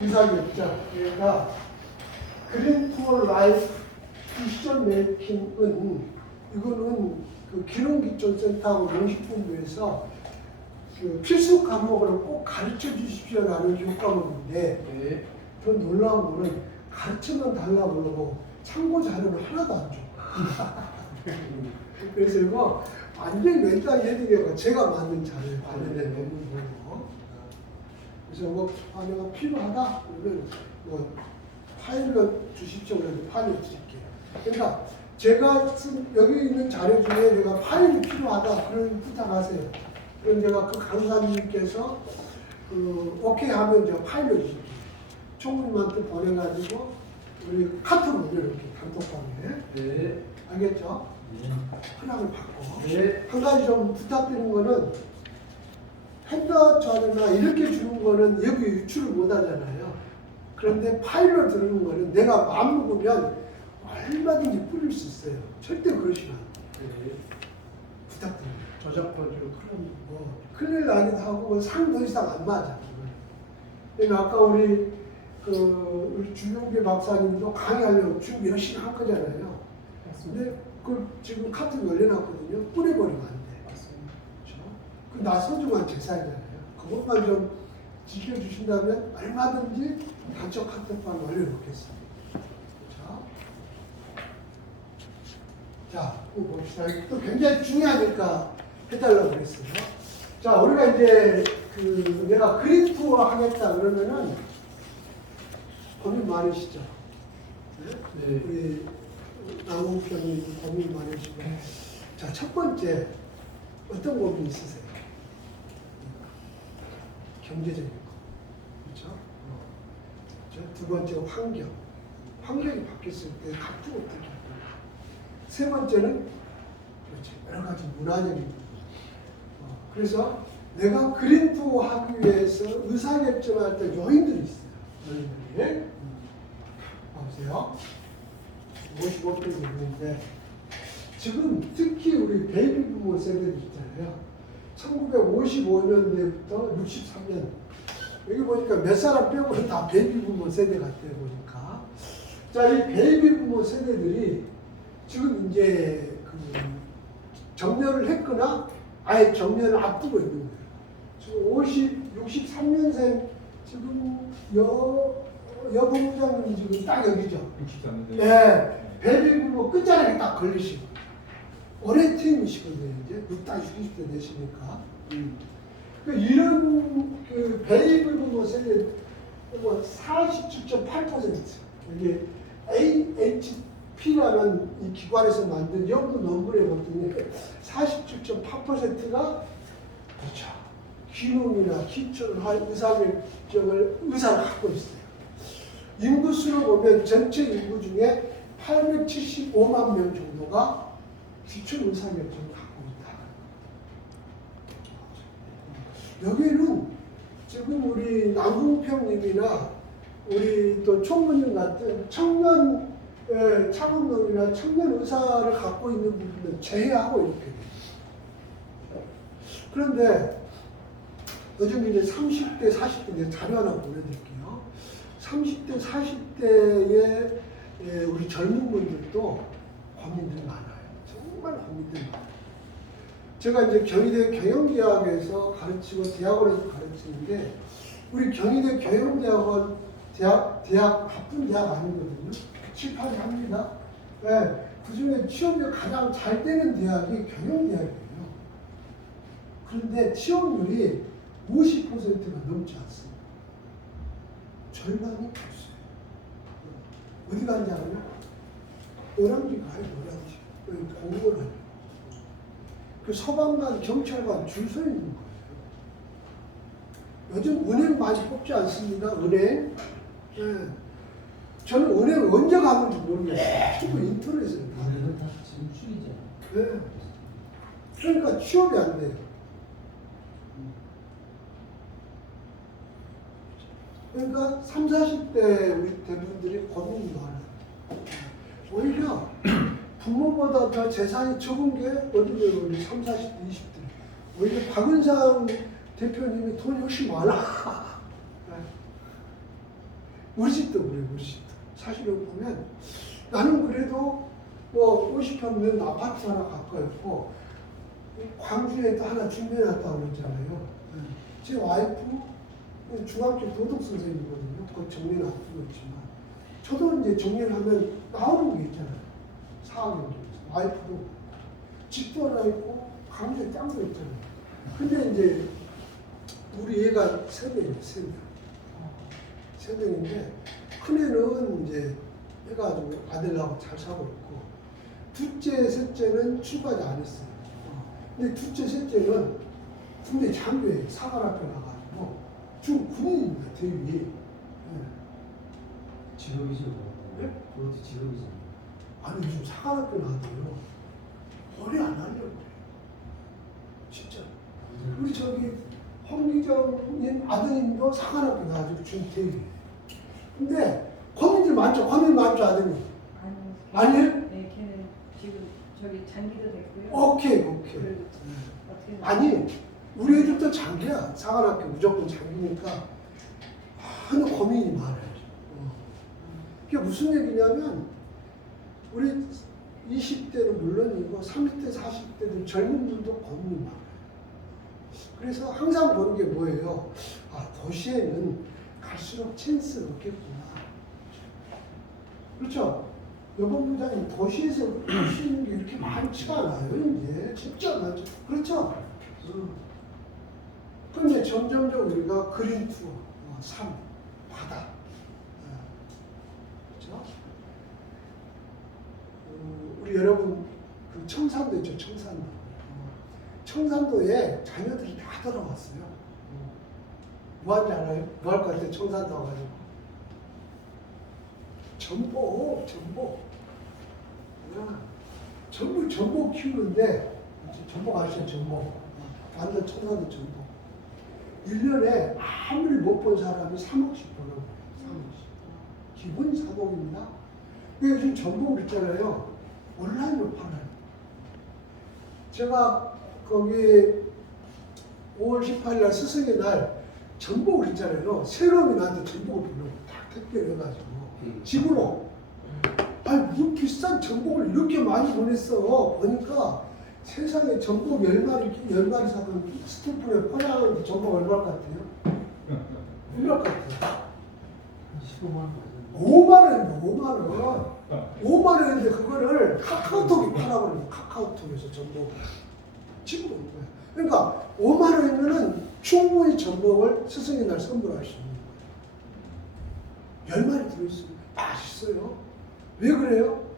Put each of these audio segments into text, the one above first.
이사기업자 그린 투어 라이프 디시전 메이킹은 이거는 그 기능기초센터하고 농식품부에서 그 필수 과목으로 꼭 가르쳐 주십시오라는 교과목인데 네. 더 놀라운 거는 가르쳐만 달라고 그러고 참고 자료는 하나도 안 줘. 그래서 이거 완전히 멘탈 헤딩이고 제가 만든 자료에 관련된 논문이고 그래서 뭐 내가 필요하다 그러면 뭐 파일로 주십시오 그래도 파일로 드릴게요. 그러니까 제가 쓴 여기 있는 자료 중에 내가 파일이 필요하다 그런 부탁하세요. 그럼 제가 그 강사님께서 그 오케이 하면 제가 파일로 드릴게요. 총무님한테 보내가지고 우리 카톡으로 이렇게 단톡방에 네. 알겠죠? 네. 허락을 받고 네. 한 가지 좀 부탁드리는 거는 핸드아웃 자료나 이렇게 주는 거는 여기 유출을 못 하잖아요. 그런데 파일로 들는 거는 내가 마음 먹으면 얼마든지 뿌릴 수 있어요. 절대 그러시면 네. 부탁드립니다. 저작권료. 그럼 뭐 큰일 나기도 하고 상 더 이상 안 맞아. 그러니까 아까 우리 우리 주용배 박사님도 강의하려고 지금 열심히 할 거잖아요. 근데 그 지금 카톡 열려놨거든요. 뿌려버리면 안 돼. 그 나 소중한 재산이잖아요. 그것만 좀 지켜주신다면 얼마든지 단체 카톡방 올려놓겠습니다. 자, 봅시다. 또 굉장히 중요하니까 해달라고 그랬어요. 자, 우리가 이제 내가 그린 투어 하겠다 그러면은 고민 많으시죠? 네. 우리 남홍평이 고민 많으시고. 자, 첫 번째 어떤 고민 있으세요? 경제적인 거. 그렇죠? 두 번째 환경. 환경이 바뀌었을 때 각종 어떻게 할까요? 세 번째는 그렇죠. 여러 가지 문화적인 부분. 그래서 내가 그린 투어 하기 위해서 의사결정할 때 요인들이 있어요. 요인들이. 보세요. 55페이지 있는데 지금 특히 우리 베이비 부모 세대들 있잖아요. 1955년대부터 63년 여기 보니까 몇 사람 빼고는 다 베이비 부모 세대 같아요 보니까. 자, 이 베이비 부모 세대들이 지금 이제 정년을 했거나 아예 정년을 앞두고 있는 거예요. 지금 63년생 지금 여본부장님 지금 딱 여기죠. 63년대. 네, 베이비 부모 끝자락에 딱 걸리시고 올해 팀이시거든요. 이제 딱 60대 되시니까. 그러니까 이런 그 베이비 부모 세대 47.8% 이게 AHP라는 이 기관에서 만든 연구 논문에 보더니 47.8%가 그렇죠. 귀농이나 기촌을 할 의사를 갖고 있어요. 인구수로 보면 전체 인구 중에 875만 명 정도가 기촌 의사결정을 갖고 있다. 여기는 지금 우리 남궁평님이나 우리 또 총무님 같은 청년 창업농이나 청년 의사를 갖고 있는 분들은 제외하고 이렇게 돼요. 그런데 요즘 이제 30대, 40대 자료 하나 보내드릴게요. 30대, 40대의 우리 젊은 분들도 고민들이 많아요. 정말 고민들이 많아요. 제가 이제 경희대 경영대학에서 가르치고 대학원에서 가르치는데 우리 경희대 경영대학원 대학 바쁜 대학 아니거든요. 7, 8위 합니다. 네, 그 중에 취업이 가장 잘 되는 대학이 경영대학이에요. 그런데 취업률이 50%가 넘지 않습니다. 절반이 없어요. 어디 간지 알아요? 노량진 가요, 노량진. 공무원 하죠. 그 소방관, 경찰관 줄 서 있는 거예요. 요즘 은행 많이 뽑지 않습니다. 은행. 네. 저는 은행 언제 가는지 모르겠어요. 지금 인터넷에 다 지금 추이죠. 네. 그러니까 취업이 안 돼요. 그러니까 30, 40대 우리 대부분들이 고민이 많아요. 오히려 부모보다 더 재산이 적은 게 어디면 우리 30, 40대, 20대. 오히려 박은상 대표님이 돈이 훨씬 많아. 우리 집도 그래요, 우리 집도. 사실은 보면 나는 그래도 뭐 50평 는 아파트 하나 갖고 있고 광주에도 하나 준비해놨다고 그러잖아요. 제 와이프 중학교 도덕 선생님이거든요. 그 정리는 안 쓰고 있지만 저도 이제 정리를 하면 나오는 게 있잖아요. 4학년 정도. 와이프도 집도 하나 있고 광주에 땅도 있잖아요. 근데 이제 우리 애가 3명이에요, 3명. 3명인데 큰애는 이제 해가지고 아들하고 잘 살고 있고 둘째, 셋째는 출가를 안 했어요. 근데 둘째, 셋째는 군대 장교에 사관학교 나가지고 지금 군인입니다, 대위. 직업이죠. 뭐. 네? 그것도 직업이죠. 아니 요즘 사관학교 나왔대요. 머리 안 하려고 그래요. 진짜. 우리 저기 홍기정님 아드님도 사관학교 나와가지고 지금 대위. 근데 거민들 많죠. 거민 많죠, 아드님. 아니에요? 네, 걔는 지금 저기 장기도 됐고요. 오케이. 어떻게 아니 우리 애들도 장기야. 사관학교 무조건 장기니까 하는 고민이 많아요. 그게 무슨 얘기냐면 우리 20대는 물론이고 30대, 40대들 젊은들도 고민이 많아요. 그래서 항상 보는 게 뭐예요? 아, 도시에는 갈수록 찬스가 없겠구나. 그렇죠? 여본 부장님 도시에서 할 수 있는 게 이렇게 많지가 않아요. 이제 진짜 많죠. 그렇죠? 그런데 점점점 우리가 그린 투어, 산, 바다, 그렇죠? 우리 여러분 그 청산도 있죠, 청산도. 청산도에 자녀들이 다 들어왔어요. 뭐 하는지 알아요? 뭐 할 것 같아요? 청산도 와가지고. 전복. 전복 키우는데, 전복 아시죠? 전복. 완전 청산도 전복. 1년에 아무리 못 본 사람이 3억씩 버는 거예요. 3억씩. 기본 3억입니다. 근데 요즘 전복 있잖아요. 온라인으로 팔아요. 제가 거기 5월 18일 날 스승의 날 전복을 있잖아요. 새롬이 나한테 전복을 보내고 딱 택배를 해가지고 집으로. 아니 무슨 비싼 전복을 이렇게 많이 보냈어. 보니까 세상에 전복 10마리 사면 스티플에 포장하는 전복 얼마 같아요? 얼마 같아요? 15만 원. 5만 원입니다. 5만 원. 5만 원인데 그거를 카카오톡에 팔아버리고 카카오톡에서 전복 집으로 온 거예요. 그러니까 5만 원이면은 충분히 전복을 스승의 날 선물할 수 있는 거예요. 10마리 들어있으면 맛있어요. 왜 그래요?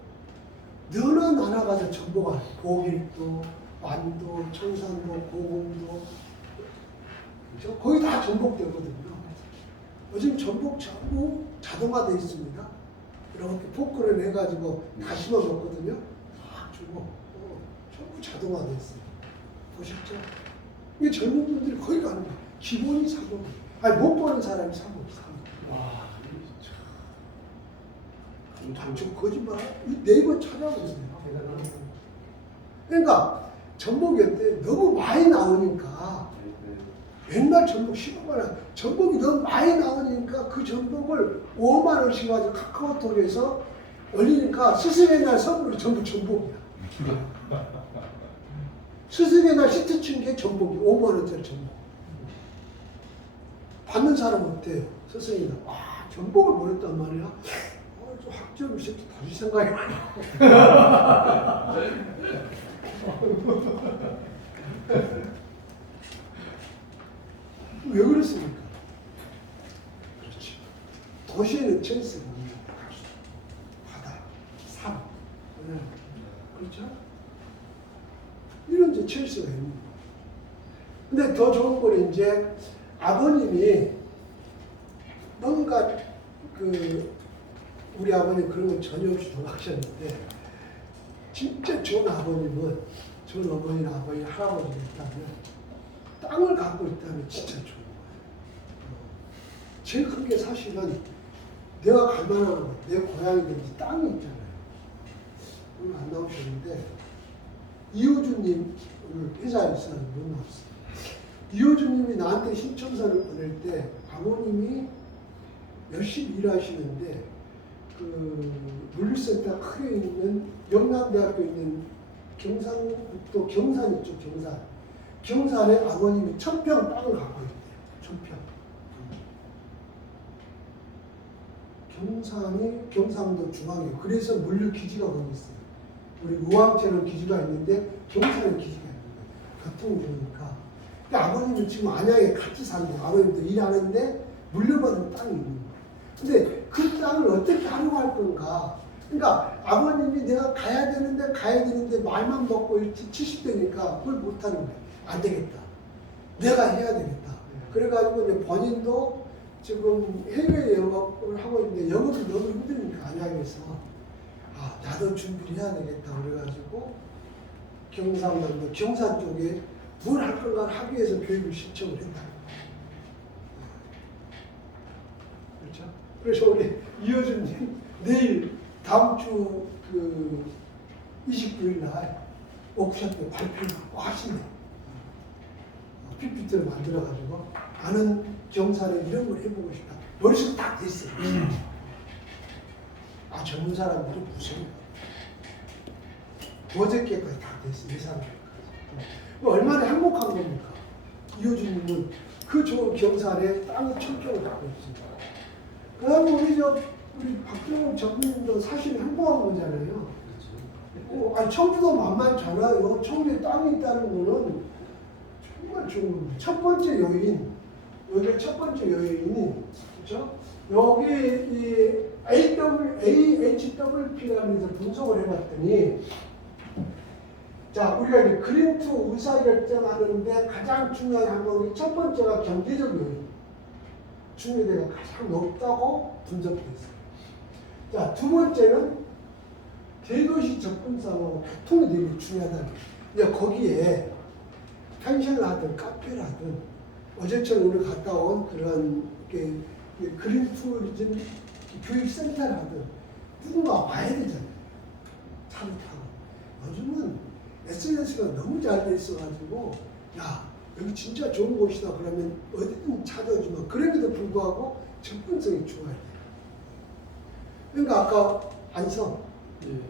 너나 나나 가서 전복을 고길도, 완도, 청산도, 고흥도 그렇죠? 거기 다 전복되거든요. 요즘 전복 전부 자동화되어 있습니다. 이렇게 포크를 해가지고 다시마 먹거든요. 다 주고 전부 자동화되어 있어요. 보셨죠? 이게 젊은 분들이 거기 가는 거예요. 기본이 3억. 아니 못 보는 사람이 3억. 와, 저 거짓말. 네이버 찾아보세요. 그러니까 전복이 어때? 너무 많이 나오니까 옛날 전복 15만 원, 전복이 너무 많이 나오니까 그 전복을 5만 원씩 가지고 카카오톡에서 올리니까 스승의 날 선물이 전부 전복이야. 스승의 날 시트 친 게 전복이 5만 원짜리 전복. 받는 사람 어때요? 스승의 날. 와, 전복을 보냈단 말이야. 저 학점 이 새끼 다시 생각이 나네. 왜 그렇습니까? 그렇지. 도시에는 찬스가 없는 바다, 산, 그렇죠? 이런 이제 찬스가 있는 거예요. 근데 더 좋은 건 이제 아버님이 뭔가 우리 아버님 그런 거 전혀 없이 돌아가셨는데 진짜 좋은 아버님은 좋은 어머니나 아버지, 할아버지가 있다면 땅을 갖고 있다면 진짜 좋은 거예요. 제일 큰 게 사실은 내가 갈 만한 거, 내 고향이든지 땅이 있잖아요. 오늘 안 나오셨는데 이호주님 오늘 회사에 있었는데 못 나왔어요. 이호주님이 나한테 신청서를 보낼 때 아버님이 열심히 일하시는데 그 물류센터 크게 있는 영남대학교 있는 경상북도 경산 있죠, 경산. 경산에 아버님이 1000평 땅을 갖고 있대요. 1000평. 경산이 경상도 중앙이에요. 그래서 물류 기지가 거기 있어요. 우리 우왕천은 기지가 있는데 경산에 기지가 있는 거예요. 교통이 좋으니까. 근데 아버님은 지금 안양에 같이 사는데 아버님도 일하는데 물려받은 땅이 있는 거예요. 근데 그 땅을 어떻게 활용할 건가? 그러니까 아버님이 내가 가야 되는데 말만 먹고 있지 70대니까 그걸 못하는 거예요. 안 되겠다. 내가 해야 되겠다. 그래가지고 이제 본인도 지금 해외 영업을 하고 있는데 영업이 너무 힘드니까 안양에서 아 나도 준비를 해야 되겠다. 그래가지고 경상남도 경산 쪽에 뭘 할 건가를 하기 위해서 교육을 신청을 했다. 그렇죠? 그래서 우리 이효준님 내일 다음 주 그 29일 날 워크숍 때 발표를 꼭 하신대. PPT를 만들어가지고 아는 경산에 이런 걸 해보고 싶다. 머릿속에 딱 됐어요. 아 젊은 사람들이 무슨 어저께까지 다 됐어요. 예산까지. 얼마나 행복한 겁니까? 이효준님은 그 좋은 경산에 땅을 1000평을 갖고 있습니다. 그 다음에 우리 박정훈 전무님도 사실 행복한 거잖아요. 아니 청주도 만만찮아요. 청주에 땅이 있다는 거는 정말 좋은 겁니다. 첫 번째 요인, 여기 첫 번째 요인이 그렇죠? 여기 이 AHWP라는 데서 분석을 해봤더니 자 우리가 이제 그린투 의사결정하는데 가장 중요한 항목이 첫 번째가 경제적 요인, 중요도가 가장 높다고 분석됐어요. 자, 두 번째는 대도시 접근성하고 교통이 되게 중요하다는 거예요. 이제 거기에 펜션을 하든 카페를 하든 어제처럼 오늘 갔다 온 그런 그린 투어리즘 교육센터를 하든 누군가 와야 되잖아요. 차를 타고. 요즘은 SNS가 너무 잘 돼 있어가지고 야 여기 진짜 좋은 곳이다 그러면 어디든 찾아주면 그럼에도 불구하고 접근성이 좋아야 돼요. 그러니까 아까 안성,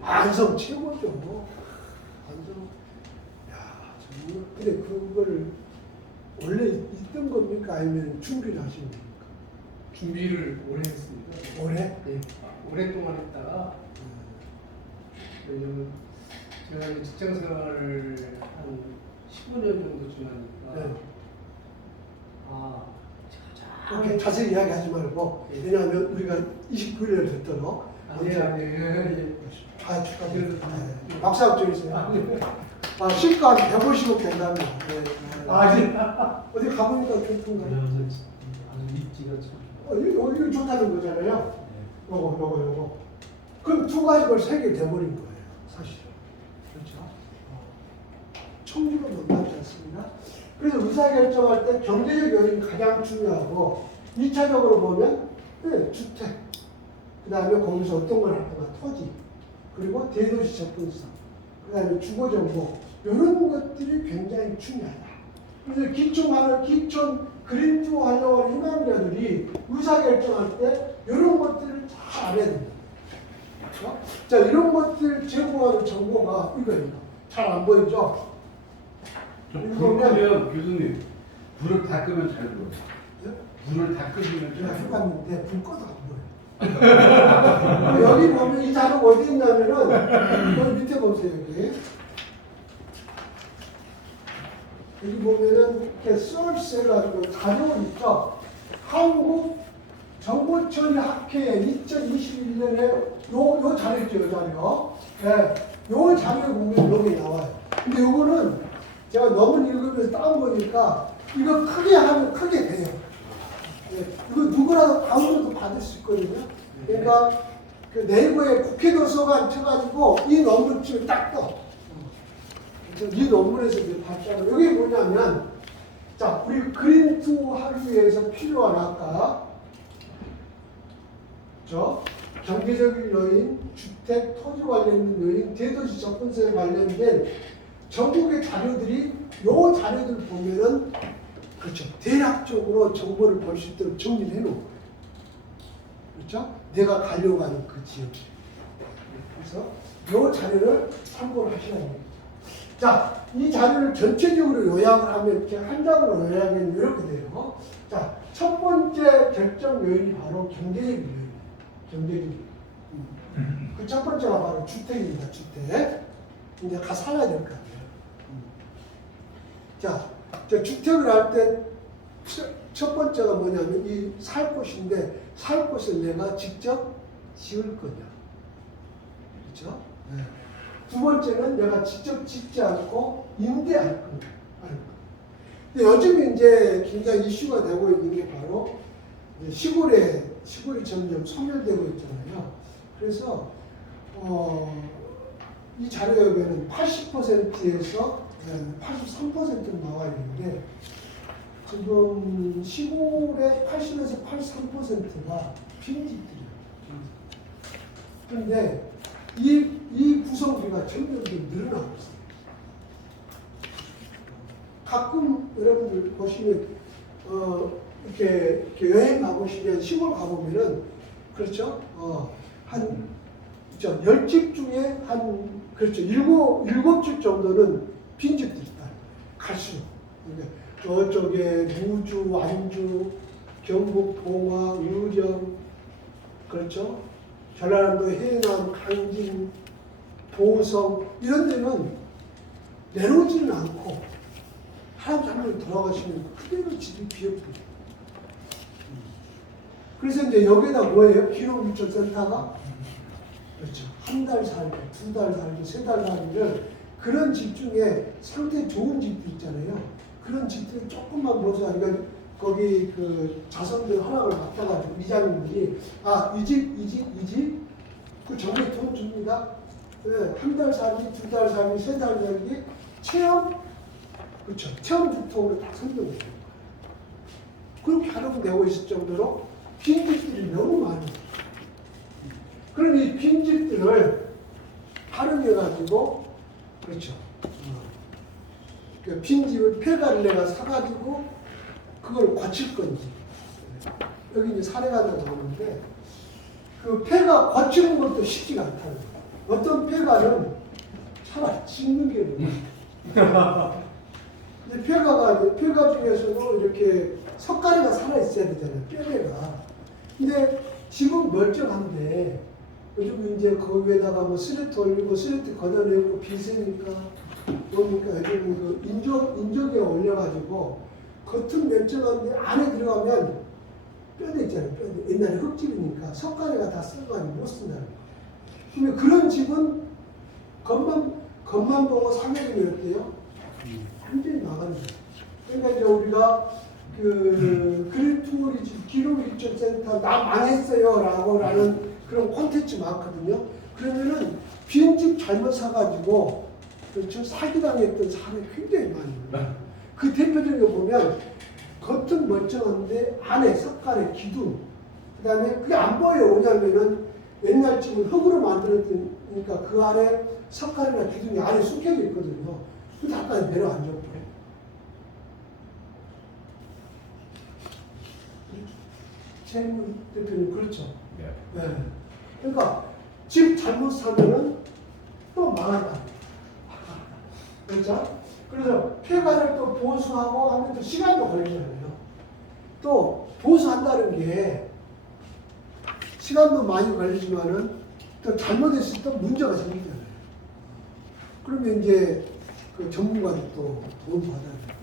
안성 최고죠. 안성, 야 정말 근데 그거를 원래 있던 겁니까 아니면 준비를 하신 겁니까? 준비를 오래 했습니다. 올해? 네. 오랫동안 했다가 왜냐면 제가 이제 직장 생활을 한 15년 정도 지나니까 네. 아 그렇게 자세히 이야기하지 말고 왜냐하면 우리가 29일에 됐도록 아니에요. 아 축하드립니다. 박수 한번 주세요. 아 실컷 150억 된답니다. 네. 어디 가보니까 좋던가요? 아주 입지가 참. 이거 좋다는 거잖아요. 요거. 그럼 두 가지 걸 세 개 돼버린 거예요. 사실은. 그렇죠? 청주가 만나지 않습니다. 그래서 의사결정할 때 경제적 요인이 가장 중요하고 2차적으로 보면 주택, 그 다음에 거기서 어떤 걸 할 건가 토지, 그리고 대도시 접근성, 그 다음에 주거정보 이런 것들이 굉장히 중요하다. 그래서 기촌 그린투어 하려고 하는 희망자들이 의사결정할 때 이런 것들을 잘 알아야 됩니다. 그렇죠? 자 이런 것들 제공하는 정보가 이거예요. 잘 안 보이죠? 불 끄면 교수님 불을 다 끄면 잘 보여요. 네? 불을 다 끄시면 제가 잘 보여요. 해봤는데 불 꺼도 안 보여요. 여기 보면 이 자료가 어디 있냐면은 여기 밑에 보세요. 여기 보면은 이렇게 소스 해가지고 자료 있죠. 한국 정보처리 학회 2021년에 요 자료 있죠. 요 자료. 예. 요 자료에 보면 여기 나와요. 근데 요거는 제가 너무 읽으면서 다운보니까 이거 크게 하면 크게 돼요. 예. 이거 누구라도 다운로드 받을 수 있거든요. 그러니까 그 네이버에 국회 도서관 쳐가지고 이 논문 치면 딱 떠. 이 논문에서 발표하는 여기 뭐냐면 자 우리 그린투어 하기 위해서 필요한 아까 경제적인 요인, 주택, 토지 관련된 요인, 대도시 접근성에 관련된 전국의 자료들이 요 자료들 보면은 그렇죠 대략적으로 정보를 볼 수 있도록 정리를 해놓은 거예요. 그렇죠? 내가 가려고 하는 그 지역. 그래서 이 자료를 참고를 하셔야 됩니다. 자, 이 자료를 전체적으로 요약을 하면 이렇게 한 장으로 요약하면 이렇게 돼요. 자, 첫 번째 결정 요인이 바로 경제적 요인이에요. 경제적 요인. 그 첫 번째가 바로 주택입니다. 주택. 이제 가 살아야 될 거 아니에요. 자, 주택을 할 때 첫 번째가 뭐냐면 이 살 곳인데 살 곳을 내가 직접 지을 거냐. 그렇죠? 네. 두 번째는 내가 직접 짓지 않고 임대할 거냐. 근데 요즘 이제 굉장히 이슈가 되고 있는 게 바로 시골이 점점 소멸되고 있잖아요. 그래서 이 자료에 보면 80%에서 83% 나와 있는데 지금 시골의 80에서 83%가 빈집들이에요. 그런데 이 구성비가 점점 늘어나고 있어요. 가끔 여러분들 보시면 이렇게 여행 가보시면 시골 가보면은 그렇죠? 한 10집 중에 한 그렇죠. 7집 정도는 빈집들이 있다. 갈수록. 저쪽에 무주, 안주, 경북, 봉화, 의령, 그렇죠? 전라남도 해남, 강진, 보성 이런 데는 내놓지는 않고 사람 한 명 돌아가시면 그대로 집이 비었거든요. 그래서 이제 여기다 뭐예요? 기록유치센터가 그렇죠. 한 달 살기, 두 달 살기, 세 달 살기를 그런 집 중에 상태 좋은 집들 있잖아요. 그런 집들 조금만 보자. 그러니까 거기 그 자손들 하나를 맡아가지고 이장님들이 이 집 그 정부에 돈 줍니다. 네, 한 달 살기, 두 달 살기, 세 달 살기 체험 그렇죠. 체험 주택으로 다 선정해요. 그렇게 하려고 되고 있을 정도로 빈집들이 너무 많아요. 그럼 이 빈집들을 활용해가지고, 그렇죠. 그 빈집을 폐가를 내가 사가지고, 그걸 고칠 건지. 여기 이제 사례가 하나 나오는데, 그 폐가 고치는 것도 쉽지가 않다는 거예요. 어떤 폐가는 차라리 찍는 게 뭐예요. 근데 폐가 중에서도 이렇게 석가래가 살아있어야 되잖아요. 뼈대가. 근데 지금 멀쩡한데, 요즘 이제 그 위에다가 뭐 스레트 올리고 스레트 걷어내고 비세니까 뭡니까 요즘 그 인조기에 올려가지고 겉은 멀쩡한데 안에 들어가면 뼈대 있잖아요. 뼈대. 옛날에 흙집이니까 석가래가 다 썩어가지고 못 쓴다는 거예요. 그러면 그런 집은 겉만 보고 사면이면 어때요? 완전히 나가는 거예요. 그러니까 이제 우리가 그릴투어리즘 기록유치센터 나 망했어요 라는 그런 콘텐츠 많거든요. 그러면은 빈집 잘못 사가지고 그렇죠 사기당했던 사람이 굉장히 많아요. 그 대표적인 거 보면 겉은 멀쩡한데 안에 석가래 기둥 그 다음에 그게 안 보여요. 왜냐면은 옛날 집은 흙으로 만들었으니까 그 안에 석가래나 기둥이 안에 숨겨져 있거든요. 근데 아까 내려앉았고 최고 대표님 그렇죠. 네. 그러니까 집 잘못 사면은 또 망한다. 그렇죠? 그래서 폐가를 또 보수하고 하면 또 시간도 걸리잖아요. 또 보수한다는 게 시간도 많이 걸리지만은 또 잘못했을 때 문제가 생기잖아요. 그러면 이제 그 전문가들 또 도움 받아야 돼요.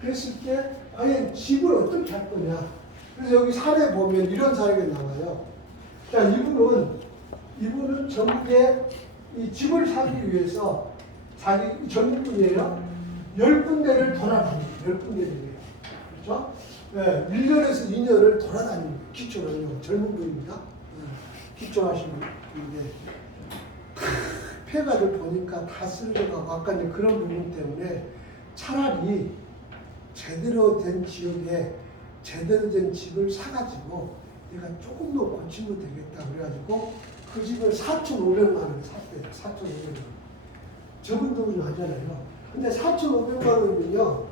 그랬을 때 과연 집을 어떻게 할 거냐. 그래서 여기 사례 보면 이런 사례가 나와요. 자, 이분은 전국에 이 집을 사기 위해서 자기 전문분이에요. 10군데를 돌아다니고 10군데를 그렇죠? 네, 1년에서 2년을 돌아다니는 기초는요. 젊은 분입니다. 기초하시는 분인데 폐가를 보니까 다 쓰러져가고 아까 이제 그런 부분 때문에 차라리 제대로 된 지역에 제대로 된 집을 사가지고 내가 조금 더 고치면 되겠다 그래가지고 그 집을 4,500만 원에 샀대요. 4,500만 원. 적은 돈은 아니잖아요. 근데 4,500만 원이면요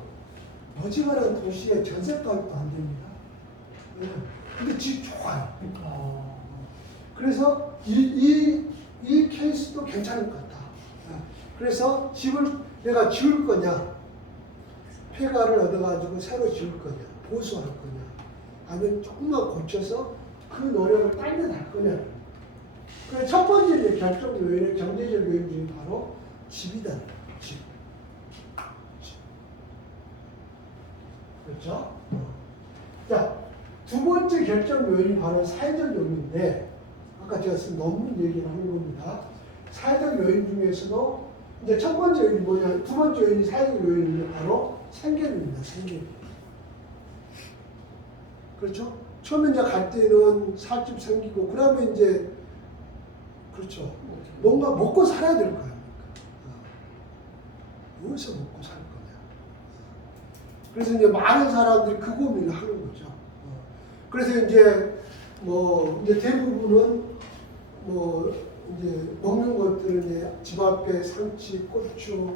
어지간한 도시에 전세가격도 안 됩니다. 네. 근데 집 좋아요. 그래서 이 케이스도 괜찮을 것 같다. 그래서 집을 내가 지을 거냐, 폐가를 얻어가지고 새로 지을 거냐, 보수할 거냐, 아니면 조금만 고쳐서 그 노력을 딴 데 할 거냐. 그래서 첫 번째 이제 결정 요인의 경제적 요인 중에 바로 집이다. 집. 그렇죠? 자, 두 번째 결정 요인이 바로 사회적 요인인데, 아까 제가 쓴 논문 얘기를 하는 겁니다. 사회적 요인 중에서도 이제 첫 번째 요인이 뭐냐, 두 번째 요인이 사회적 요인인데 바로 생계비입니다. 생계비. 그렇죠? 처음에 이제 갈 때는 살집 생기고, 그 다음에 이제, 그렇죠. 뭔가 먹고 살아야 될 거 아닙니까? 무엇을 먹고 살 거냐. 그래서 이제 많은 사람들이 그 고민을 하는 거죠. 그래서 이제 이제 대부분은 이제 먹는 것들은 이제 집 앞에 상치, 고추,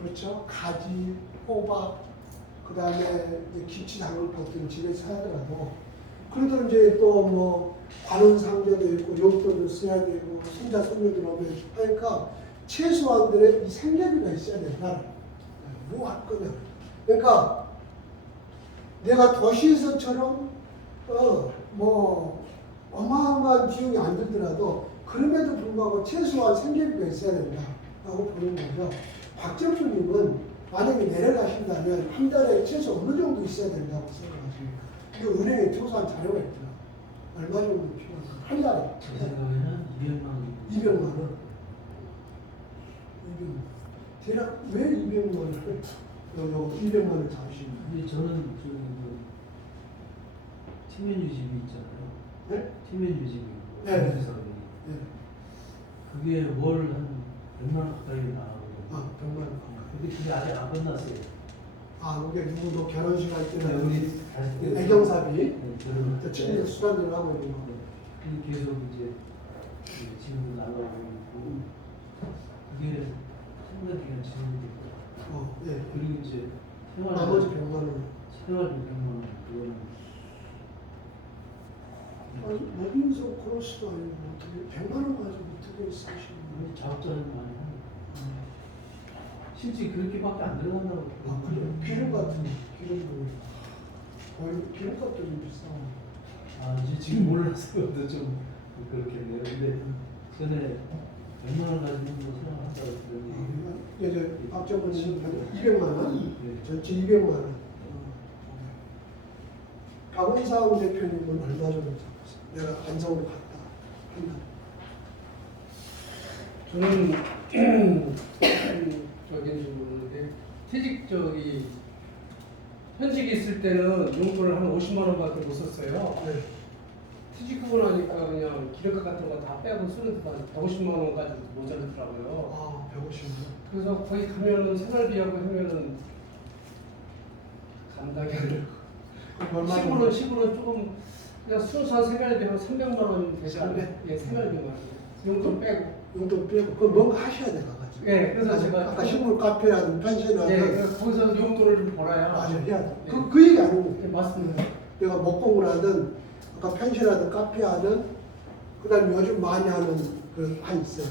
그렇죠? 가지, 호박, 그 다음에 김치 담글 것들은 집에서 하더라도, 그래도 이제 또 관원상제도 있고 용돈도 써야 되고 손자 손녀들 오면 하니까 최소한들의 이 생계비가 있어야 된다. 뭐 할 거냐. 그러니까 내가 도시에서처럼 어마어마한 비용이 안 들더라도 그럼에도 불구하고 최소한 생계비가 있어야 된다라고 보는 거죠. 박정수님은 만약에 내려가신다면 한 달에 최소 어느 정도 있어야 된다고 생각하십니까? 그 은행에 조사한 자료가 있더라. 얼마 정도 필요한가? 한 달에. 제 생각에는 200만 원. 200만 원. 200만 원. 대략 왜 200만 원을 200만 원을 잡으시나요? 근데 저는 티면유집이 있잖아요. 네? 티면유집이. 네. 네. 그게 월 한 100만 원 가까이 나오거든요. 아, 100만 원. 근데 그게 아직 안 끝났어요. 아, 이게 누구도 결혼식 할 때는 우리 다시 애경사비, 결혼 또 친구 수단을 하고 있는 거. 계속 이제 지금 나가고 있고 그게 상당 기간 진행되고 네. 그리고 이제 생활 나머지 100만 원. 생활 600만 원 그거는 어디서 그럴 수도 아니고 어떻게 100만 원 가지고 어떻게 쓰시는 거예요? 자업자는 많이 하는 실제 그렇게밖에 안 들어간다고. 아, 그래요? 기름 같은 거, 기름도 거의 기름값도 좀 비싸고. 아 이제 지금 몰라서 좀 그렇겠네요. 근데 전에 100만 원 가지고 뭐 생각한다고 그러니 이제 박정훈님 200만 원, 네. 전체 200만 원. 박원상 대표님은 얼마 정도 잡았어요? 내가 안성으로 갔다 한다. 저는 저기인지 모르는데 퇴직 현직에 있을 때는 용돈을 한 50만 원밖에 못 썼어요. 네. 퇴직하고 나니까 그냥 기름값 같은 거 다 빼고 쓰는데 150만 원까지 모자르더라고요. 아, 150만 원. 그래서 거기 가면은 생활비하고 하면은 감당이 안 되고 시골은 조금 그냥 순수한 생활비 한 300만 원 되지 않나요? 예, 생활비만 용돈 빼고. 용돈 빼고 그거 뭔가 하셔야 돼 가가지고. 네, 그래서 제가 아까 식물 카페라든 펜션이라든. 네, 그래서 거기서 용돈을 좀 벌어야. 맞아, 해야 돼. 네. 그 얘기 아니고. 네, 맞습니다. 내가 목공을 하든, 아까 펜션하든 카페 하든, 그 다음에 요즘 많이 하는 한 있어요.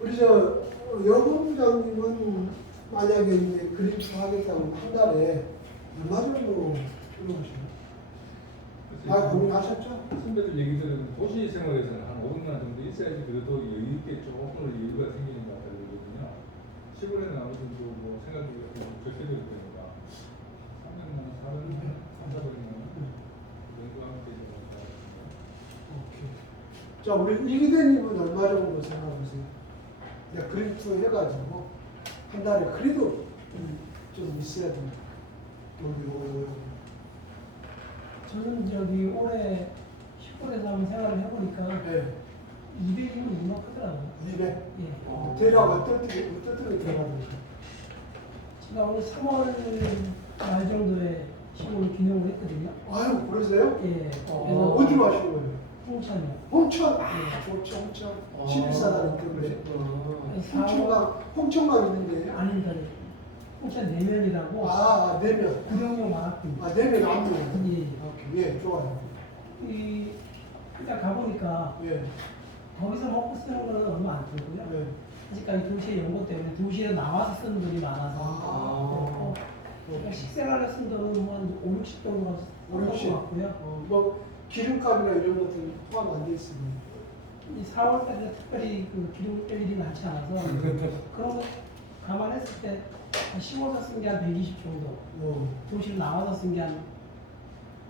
우리 여공장님은 만약에 이제 그림투 하겠다면 한 달에 얼마 정도 필요하시나요? 아, 고민하셨죠? 선배들 얘기들은 도시 생활에서는 한 500만 정도 있어야지 그래도 여유 있게 조금 여유가 생기는 것 같다 그러거든요. 시골에는 아무튼 뭐 생각이 적혀질 거니까 300만 원, 400만 원, 300만 원 정도 하면 되는 것 같아요. 오케이. 자, 우리 이기대님은 얼마 정도 생각하세요? 내가 그림투 해가지고 한 달에 그래도 좀 있어야 됩니다. 저는 저기 올해 시골에서 한번 생활을 해보니까 네. 200이면 이만하더라고요. 200. 예. 대략 어떤 때가 들어가는가? 제가 오늘 3월 말 정도에 시골 귀농을 했거든요. 아유, 그러세요? 예. 어디로 하시는 거예요? 홍천이요. 홍천. 아, 좋죠, 홍천. 11사단 때문에. 홍천강 있는데. 아닙니다. 홍천 내면이라고. 아, 내면. 구룡령 만학교. 아, 내면 안무. 예. 오케이, 예, 좋아요. 이 일단 가보니까 예. 거기서 먹고 쓰는 거는 얼마 안 들고요. 예. 아직까지 도시의 연고 때문에 도시에 나와서 쓰는 돈이 많아서 아. 그러니까 식생활에 쓴 돈은 뭐한 5, 60 정도가 오륙 썼던 씨. 것 같고요. 뭐 기름값이나 이런 것들 포함 안 돼 있습니다. 이 4월까지 특별히 그 기름을 뺄 일이 많지 않아서 그런 거 감안했을 때 10월에 쓴 게 한 120 정도, 도시로 나와서 쓴 게 한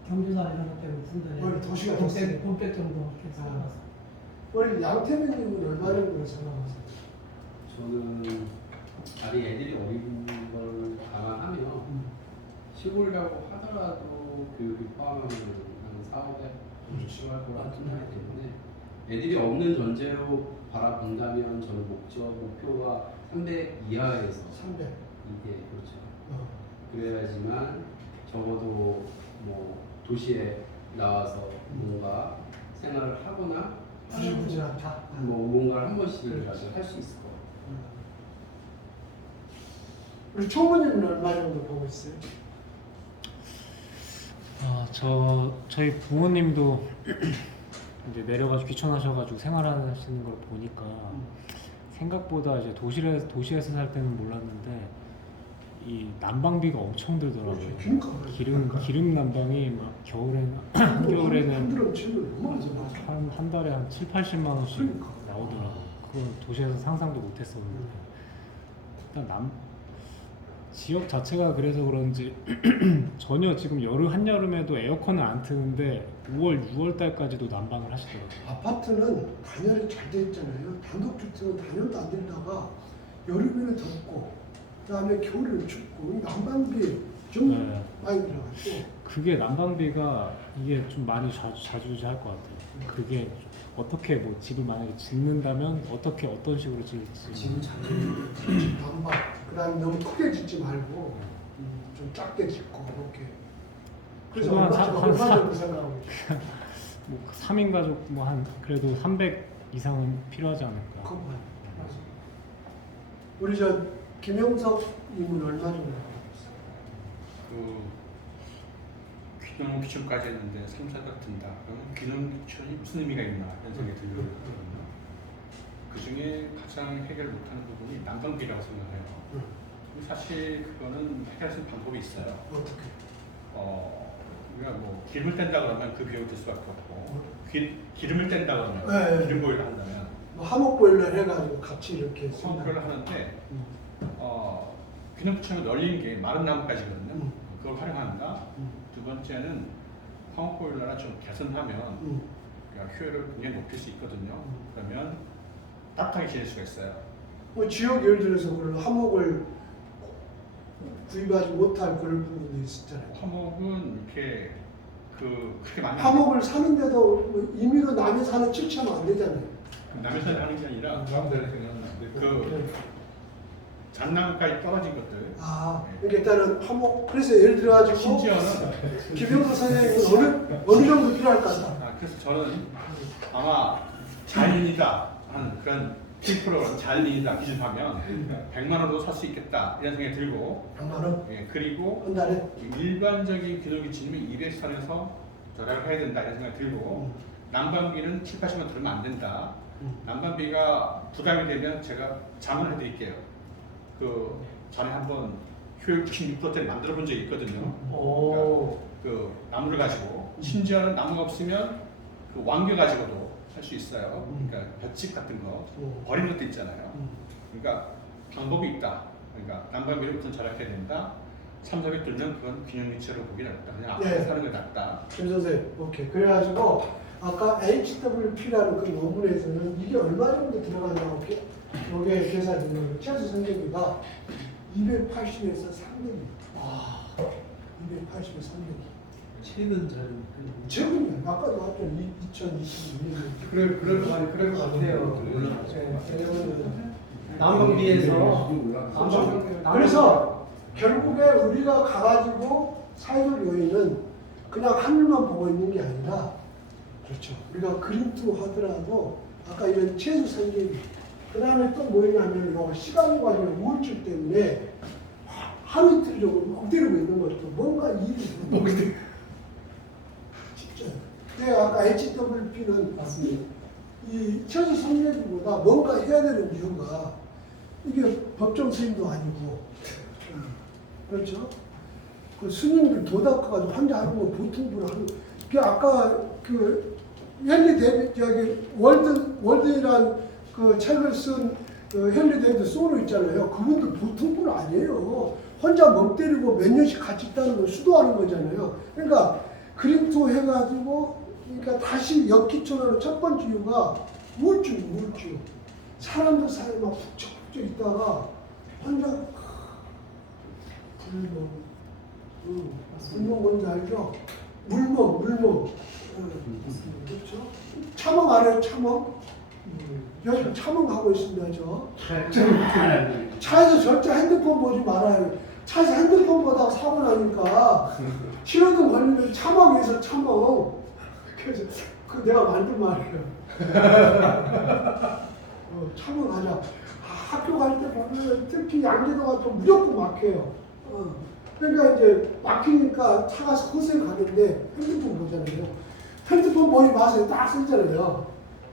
경조사 이런 것 때문에 쓴 돈이 원래 도시가 더 쓰네. 돈백 정도 이렇게 써서 우리 양태민님은 얼마 정도 생각하세요? 저는 아직 애들이 어린 걸 감안하면 시골 가고 하더라도 교육이 포함하면 한 4월에 유치할 거라 생각하기 때문에 애들이 없는 전제로 바라본다면 저는 목표가 300 이하에서 300. 이게 그렇죠. 어. 그래야지만 적어도 뭐 도시에 나와서 뭔가 생활을 하거나 부지런하다. 뭐 뭔가를 한 번씩이라도 할 수 있을 것 같아요. 우리 초보님은 얼마 정도 보고 있어요? 저희 부모님도 이제 내려가서 귀촌하셔가지고 생활하시는 걸 보니까 생각보다 이제 도시에서 살 때는 몰랐는데 이 난방비가 엄청 들더라고요. 그러니까. 기름 난방이 막 겨울에는 한겨울에는 한드럼 치면 너무 맞아. 한 달에 한 7, 80만 원씩 그러니까. 나오더라고요. 그건 도시에서 상상도 못했었는데 일단 지역 자체가 그래서 그런지 전혀 지금 한여름에도 에어컨을 안 트는데 5월, 6월 달까지도 난방을 하시더라고요. 아파트는 단열이 잘 돼 있잖아요. 단독주택은 단열도 안 된다가 여름에는 덥고 그다음에 겨울에는 춥고 이 난방비 좀 네. 많이 들어갔고 그게 난방비가 이게 좀 많이 좌지우지할 것 같아요. 그게 어떻게 뭐 집을 만약에 짓는다면 어떤 식으로 짓을지. 지금 자주 난방 그다음에 너무 크게 짓지 말고 좀 작게 짓고 이렇게. 그래서 저도 얼마 정도 생각하고 있어요. 뭐 3인 가족 뭐 한 그래도 300 이상은 필요하지 않을까. 그건 맞아. 우리 저 김영석님은 얼마 정도 하고 있어요? 귀농 귀촌까지 했는데 3, 4가 든다. 그러면 귀농 귀촌이 무슨 의미가 있나 이런 생각이 들거든요. 그 중에 가장 해결 못하는 부분이 난방비라고 생각해요. 사실 그거는 해결할 수 있는 방법이 있어요. 어떻게? 우리가 뭐 기름을 뗀다 그러면 그 비용을 들 수밖에 없고 기름을 뗀다 그러면 네. 기름 보일러 한다면 뭐 화목보일러 해가지고 같이 이렇게 화목보일러 하는데 귀농 귀촌을 널리는 게 마른 나무까지거든요. 그걸 활용한다. 두 번째는 화목보일러나 좀 개선하면 그러니까 효율을 굉장히 높일 수 있거든요. 그러면 따뜻하게 지낼 수가 있어요. 뭐 지역 예를 들어서 그런 화목을 구입하지 못할 그런 부분도 있었잖아요. 화목은 이렇게 그렇게 많이 화목을 사는데도 뭐 임의로 남이 사는 칠치하면 안 되잖아요. 남에서 하는 게 아니라 마음대로 생각하면 안 되고. 그 잣나무까지 떨어진 것들. 그러니까 일단은 화목 그래서 예를 들어가지고 심지어는 김영석 선생님은 어느 정도 필요할 것 같다. 그래서 저는 아마 잘린이다 하는 그런 프로그램 잘린이다 기준하면 100만 원도 살 수 있겠다 이런 생각이 들고 100만 원? 예, 그리고 한 달에? 일반적인 귀농귀촌이면 200선에서 절약을 해야 된다 이런 생각이 들고 난방비는 7, 80만 원 들면 안 된다. 난방비가 부담이 되면 제가 자문을 해드릴게요. 그 전에 한번 효율 96%를 만들어 본 적이 있거든요. 그러니까 그 나무를 가지고 심지어는 나무가 없으면 그 왕겨 가지고도 할 수 있어요. 그러니까 볏짚 같은 거 버린 것도 있잖아요. 그러니까 방법이 있다. 그러니까 난방비를 우선 절약해야 된다. 3, 400 들면 그건 균형미처로 보기 낫다. 그냥 앞에 사는 게 낫다. 김 선생님, 오케이. 그래가지고 아까 HWP라는 그 논문에서는 이게 얼마 정도 들어가냐고 여기에 계산된 거예요. 최소 성적비가 280에서 300입니다. 280에서 300. 채는 잘 최근에 아까도 나왔던 2022년. 그럴 것 같아요. 왜냐면 난방비에서 그래서 결국에 우리가 가가지고 사회적 요인은 그냥 하늘만 보고 있는 게 아니라 그렇죠. 우리가 그림투 하더라도 아까 이런 최소 성적비 그 다음에 또 뭐냐면 요 시간 관련 우울증 때문에 하루 이틀 정도 못 때리고 있는 것도 뭔가 일이 진짜 내가 아까 HWP는 맞습니다. 이 처지 성내비보다 뭔가 해야 되는 이유가 이게 법정 스님도 아니고 그렇죠? 그 스님들 도닥가가지고 환자 하는 거 보통 분을 하는 그 아까 그 헨리 데이비드 저기 월드이란 그 책을 쓴 헨리 데이비드 소로 있잖아요. 그분들 보통 분 아니에요. 혼자 멍 때리고 몇 년씩 같이 있다는 걸 수도하는 거잖아요. 그러니까 그림토 해가지고 그러니까 다시 역기초로 첫 번째 이유가 우울증. 사람들 사이에 막 북적북적 있다가 혼자 불멍 뭔지 알죠? 물멍. 그렇죠? 참멍 알아요? 참멍? 요즘 참멍하고 있습니다, 저. 차에서 절대 핸드폰 보지 말아요. 차에서 핸드폰 보다가 사고 나니까 신호등 걸리면 참멍에서 참멍. 그래서 그 내가 만든 말이에요. 참멍하자. 학교 갈 때 보면 특히 양재도 같은 무조건 막혀요. 그러니까 이제 막히니까 차가 서서히 가는데 핸드폰 보잖아요. 핸드폰 보지 마세요. 딱 쓰잖아요.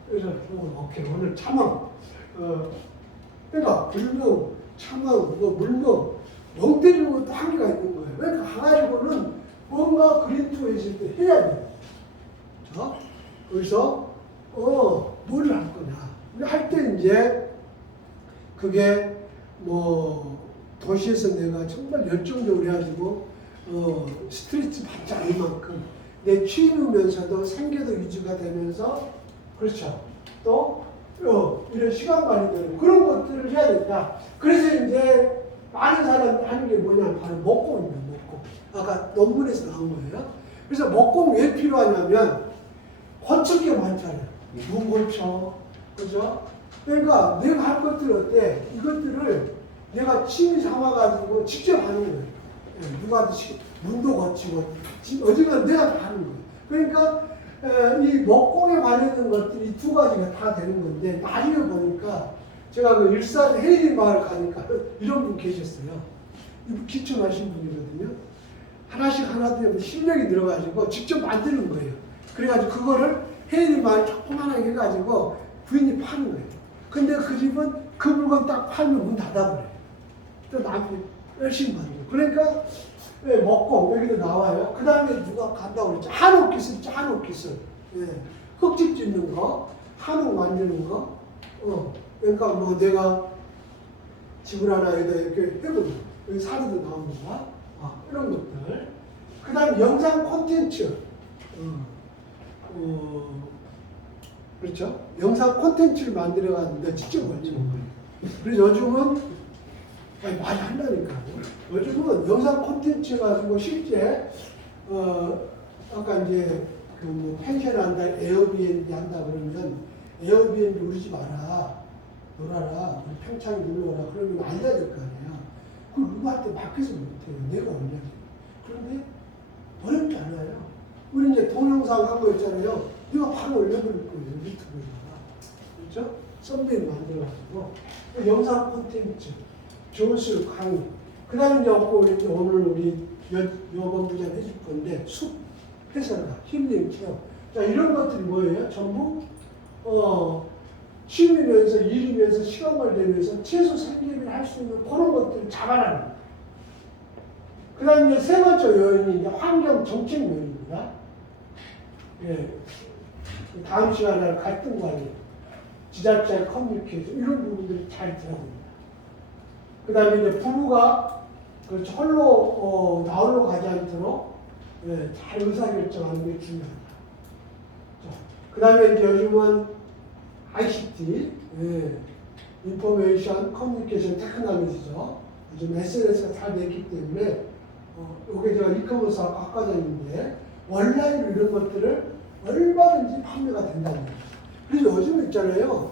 그래서 오케이 오늘 참아. 그러니까 불멍, 참아, 물멍, 멍 때리는 것도 한계가 있는 거예요. 그러니까 가가지고는 뭔가 그린투에 있을 때 해야 돼요. 자, 그래서 뭘 할 거냐. 할 때 이제 그게 뭐 도시에서 내가 정말 열정적으로 해가지고 스트레스 받지 않을 만큼 내 취미면서도 생계도 유지가 되면서 그렇죠. 또 이런 시간 관리되는 그런 것들을 해야 된다. 그래서 이제 많은 사람들이 하는 게 뭐냐면 바로 목공입니다. 목공. 아까 논문에서 나온 거예요. 그래서 목공 왜 필요하냐면 고칠 게 많잖아요. 문 고쳐. 그죠? 그러니까 내가 할 것들 어때? 이것들을 내가 취미 삼아가지고 직접 하는 거예요. 누가 문도 거치고 어지간 내가 다 하는 거예요. 그러니까 이 목공에 관련된 것들이 두 가지가 다 되는 건데 나중에 보니까 제가 그 일산 헤이리 마을 가니까 이런 분 계셨어요. 이분 기초하신 분이거든요. 하나씩 실력이 늘어가지고 직접 만드는 거예요. 그래가지고 그거를 헤이리 마을 조그만하게 해가지고 부인이 파는 거예요. 근데 그 집은 그 물건 딱 팔면 문 닫아버려요. 또 남이 열심히 만들고. 그러니까 먹고 여기도 나와요. 그 다음에 누가 간다고 그랬죠. 한옥 기술 있죠. 한옥 기술. 흙집 짓는 거, 한옥 만드는 거. 그러니까 뭐 내가 집을 하나 여기다 이렇게 해보고 여기 사료도 나옵니다. 이런 것들. 그 다음에 영상 콘텐츠. 그렇죠? 영상 콘텐츠를 만들어가는데 직접 걸리는 거예요. 그래서 요즘은 많이 한다니까요. 요즘은 영상 콘텐츠 가지고 실제 아까 이제 그 뭐 펜션 한다, 에어비앤비 한다 그러면 에어비앤비 우리 집 알아, 놀아라, 우리 평창에 놀러 오라 그러면 알려야 될 거 아니야. 그걸 누구한테 맡겨서 못해요. 내가 올려야 돼. 그런데 어렵지 않아요. 우리 이제 동영상 한 거 있잖아요. 내가 바로 올려버릴 거예요. 유튜브에다가. 그렇죠? 썸네일 만들어가지고 영상 콘텐츠, 조술 강의. 그 다음에 이제 오늘 우리 여본부장 해줄 건데 숲 해설가, 힐링 체험. 자, 이런 것들이 뭐예요? 전부 취미면서 일이면서 시간 관리면서 최소 생계를 할 수 있는 그런 것들을 잡아라는 거예요. 그 다음에 세 번째 요인이 이제 환경 정책 요인입니다. 다음 시간에 갈등 관리, 지자체의 커뮤니케이션 이런 부분들이 잘 들어야 됩니다. 그 다음에 이제 부부가 그렇죠. 홀로 나홀로 가지 않도록 잘 의사결정하는 게 중요하다. 그 다음에 이제 요즘은 ICT, 인포메이션 커뮤니케이션 테크놀로지죠. 요즘 SNS가 잘 됐기 때문에 요게 제가 이커머스 학과장인데 온라인으로 이런 것들을 얼마든지 판매가 된다는 거예요. 그래서 요즘 있잖아요.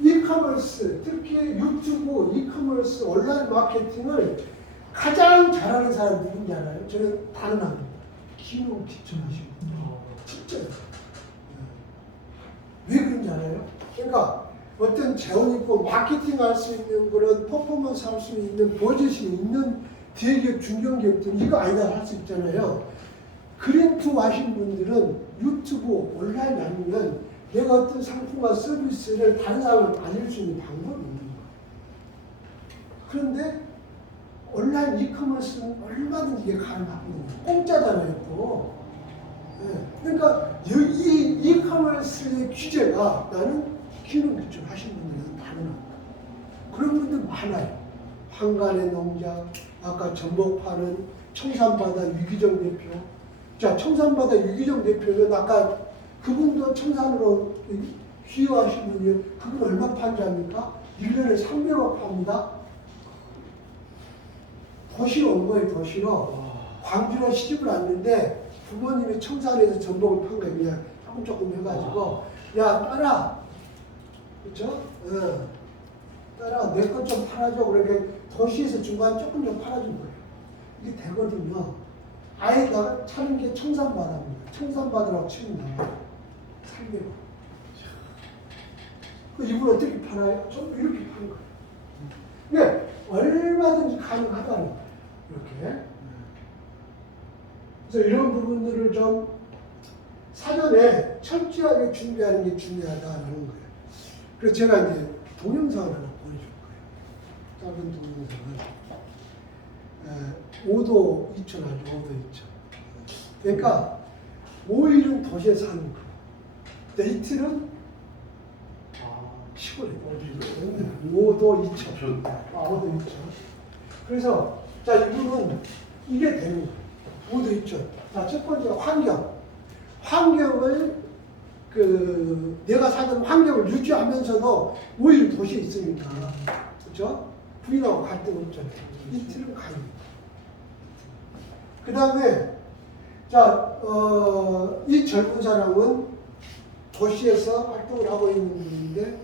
이커머스, 특히 유튜브, 이커머스, 온라인 마케팅을 가장 잘하는 사람 누군지 알아요? 저는 단언합니다. 김용 기천하시고. 진짜요. 왜 그런지 알아요? 그러니까 어떤 재원 있고 마케팅 할 수 있는 그런 퍼포먼스 할 수 있는 버젯이 있는 대기업, 중견기업들은 이거 아니다 할 수 있잖아요. 그린투 하신 분들은 유튜브 온라인 아니면 내가 어떤 상품과 서비스를 다른 사람을 알릴 수 있는 방법이 있는 거예요. 그런데 온라인 이커머스는 얼마든지 이게 가능하거든요. 공짜잖아요, 또. 예. 그러니까 이 이커머스의 규제가 나는 기능 유출 하신 분들은 가능합니다. 그런 분들 많아요. 한간의 농장, 아까 전복 파는 청산바다 유기정 대표. 자, 청산바다 유기정 대표는 아까 그분도 청산으로 귀화하신 분이에요. 그분 얼마 판지 합니까? 1년에 300억 팝니다. 도시로 온 거예요, 도시로. 광주로 시집을 왔는데 부모님이 청산에서 전복을 판 거예요. 그냥 조금 해가지고. 야, 따라. 그쵸? 따라, 내 것 좀 팔아줘. 그러니까 도시에서 중간 조금 좀 팔아준 거예요. 이게 되거든요. 아예 나가 차는 게 청산바다입니다. 청산바다라고 치면 나와요. 300원. 그 이걸 어떻게 팔아요? 좀 이렇게 파는 거예요. 근데 얼마든지 가능하다는 거예요. 이렇게. 그래서 이런 부분들을 좀 사전에 철저하게 준비하는 게 중요하다는 거예요. 그래서 제가 이제 동영상을 하나 보여줄 거예요. 작은 동영상을. 5도 2천 하죠. 5도 2천. 그러니까 5일은 도시에 사는 거. 근데 이틀은 시골에 5도 2천. 5도 2천. 그래서 자 이분은 이게 되는 거예요. 5도 2천. 자, 첫 번째 환경을 내가 사는 환경을 유지하면서도 5일 도시에 있으니까 그렇죠? 부인하고 갈등 없잖아요. 이틀은 가요. 그 다음에 이 젊은 사람은 도시에서 활동을 하고 있는 분인데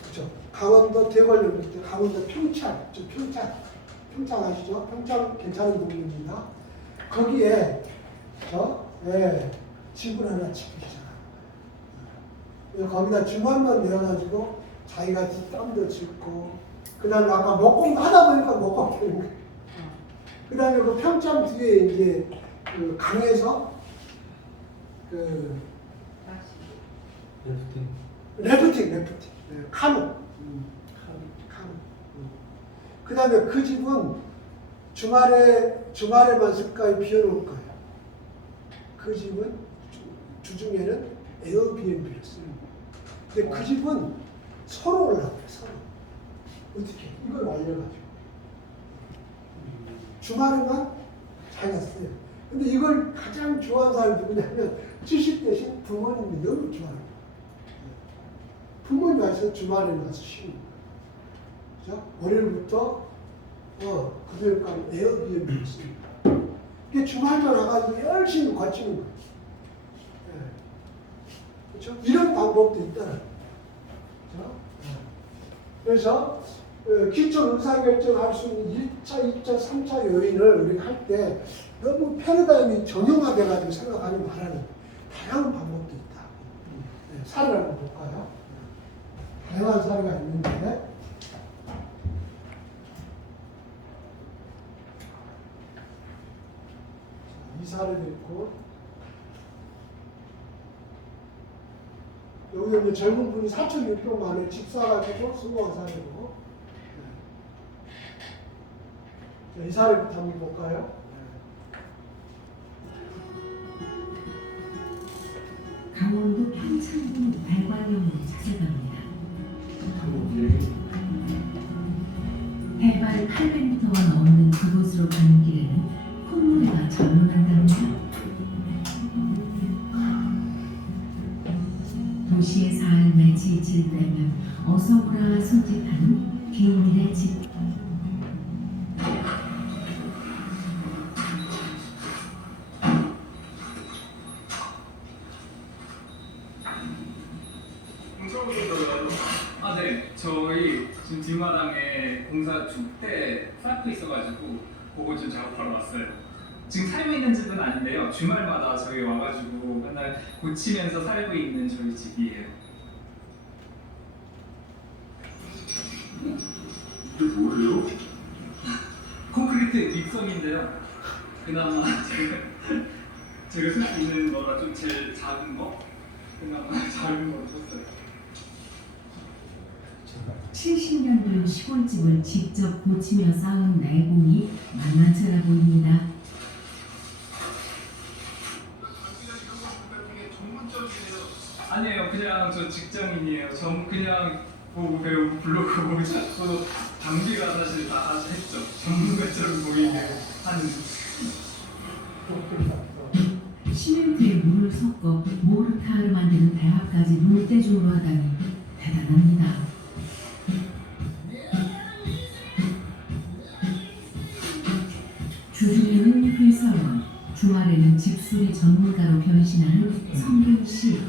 그렇죠? 강원도 대관령 밑에 강원도 평창 아시죠? 평창 괜찮은 동네입니다. 거기에 집을 하나 짓기 시작합니다. 거기다 주말만 내어가지고 자기가 땀도 짓고 그 다음에 아까 목공 하다 보니까 목공 되는 거예요. 그 다음에 그 평창 뒤에 이제 그 강에서 래프팅. 카누. 그 다음에 그 집은 주말에만 쓸까요? 비워놓을 거예요. 그 집은 주중에는 에어비앤비를 쓰는 거예요. 근데 그 집은 서로 올라가요, 서로. 어떻게? 이걸 알려가지고. 주말에만 자기가 써요. 근데 이걸 가장 좋아하는 사람이 누구냐면 70 대신 부모님이 너무 좋아해요. 부모님 와서 주말에 와서 쉬는 거예요. 그죠? 월요일부터 금요일까지 에어비앤비를 씁니다. 이게 주말만 와가지고 열심히 거치는 거예요. 그렇죠? 이런 방법도 있다는 거죠. 그래서 기초 의사결정할 수 있는 1차, 2차, 3차 요인을 우리가 할 때 너무 패러다임이 정형화돼가지고 생각하지 말라는 다양한 방법도 있다. 사례를 한번 볼까요? 다양한 사례가 있는데 이 사례도 있고 여기 이제 젊은 분이 4,600만 원에 집 사가지고 수고한 사례고 이 사례부터 한번 볼까요? 강원도 평창군 발관용으로 찾아갑니다. 해발 800m가 넘는 그곳으로 가는 길에는 콧노래가 전문한답니다. 도시의 삶에 질질 빼면 어서오라 소집하는 비밀의 집. 네. 저희 지금 뒷마당에 공사 축대 쌓고 있어가지고 그거 좀 작업하러 왔어요. 지금 살고 있는 집은 아닌데요. 주말마다 저희 와가지고 맨날 고치면서 살고 있는 저희 집이에요. 이게 뭐예요? 콘크리트 믹서기인데요. 그나마 제가 쓸 수 있는 거가 좀 제일 작은 거? 그냥 작은 거 줬어요. 70년도의 시골집을 직접 고치며 쌓은 내공이 만만찮아 보입니다. 아니에요. 그냥 저 직장인이에요. 전 그냥 보고 배우고 블로그 보고 자꾸 장비가 사실 다 했죠. 전문가처럼 보이게 하는. 시멘트에 물을 섞어 모르타르 만드는 배합까지 물대중으로 하다니 대단합니다. 주중에는 회사원, 주말에는 집수리 전문가로 변신하는 성균 씨.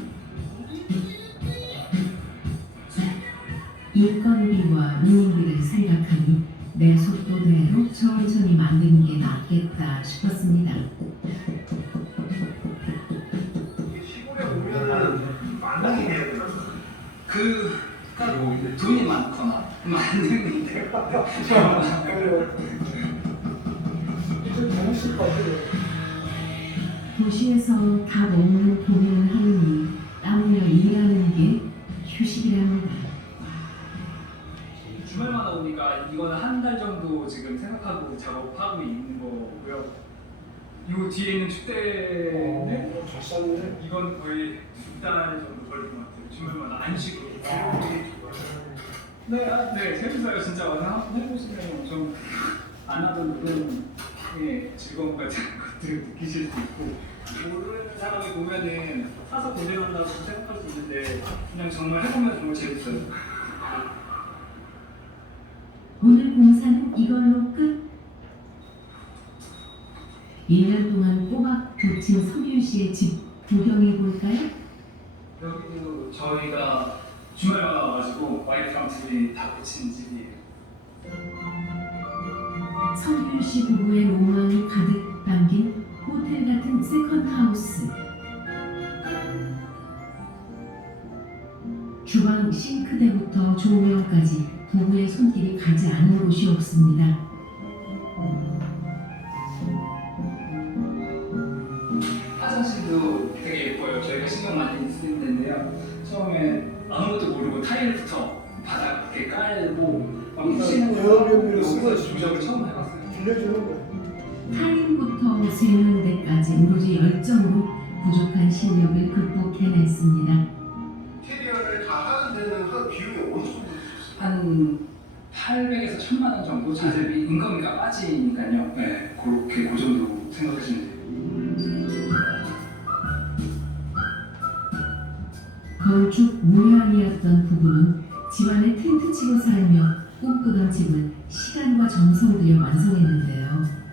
인건비와 운임비를 생각하니 내 속도대로 천천히 만드는 게 낫겠다 싶었습니다. 시골에 오면은 만나게 돼요. 그러니까 돈이 많거나 많은데 좀 재밌을 것 같아요. 도시에서 다 먹는 고민을 하느니 땀 흘려 일하는 게 휴식이랍니다. 주말마다 오니까 이거는 한 달 정도 지금 생각하고 작업하고 있는 거고요. 이 뒤에 있는 축대는 잘 쌌네. 이건 거의 두 달 정도 걸린 것 같아요. 주말마다 안 쉬고. 네, 재밌어요. 진짜 와서 한번 해보시면 좀 안 하던 노동의 즐거움 같은 것들을 느끼실 수 있고, 모르는 사람이 보면은 사서 고생한다고 생각할 수 있는데 그냥 정말 해보면 정말 재밌어요. 오늘 공사는 이걸로 끝. 1년 동안 꼬박 고친 성균 씨의 집 구경해 볼까요? 여기도 저희가 주말마다 와가지고 와이프랑 둘이 다 고친 집이에요. 성균 씨 부부의 로망이 가득 담긴 호텔 같은 세컨드 하우스. 주방 싱크대부터 조명까지 부부의 손길이 가지 않은 곳이 없습니다. 화장실도 되게 예뻐요. 저희가 신경 많이 쓰는 데인데요. 처음에 아무것도 모르고 타일부터 바닥에 깔고 막 푸시는 에어비앤비를 여기서 쓰고 조작을 처음 해봤어요. 빌려주는 거예요. 타일부터 세는 데까지 오로지 열정으로 부족한 실력을 극복해냈습니다. 인테리어를 다 하는 데는 한 비용이 어느 정도 드셨어요? 한 800에서 1000만 원 정도 자재비 인건비가 빠지니까요. 네, 그렇게 그 정도 생각하시면 돼요. 건축 무명이었던 부부는 집안에 텐트 치고 살며 꿈꾸던 집을 시간과 정성 들여 완성했는데요.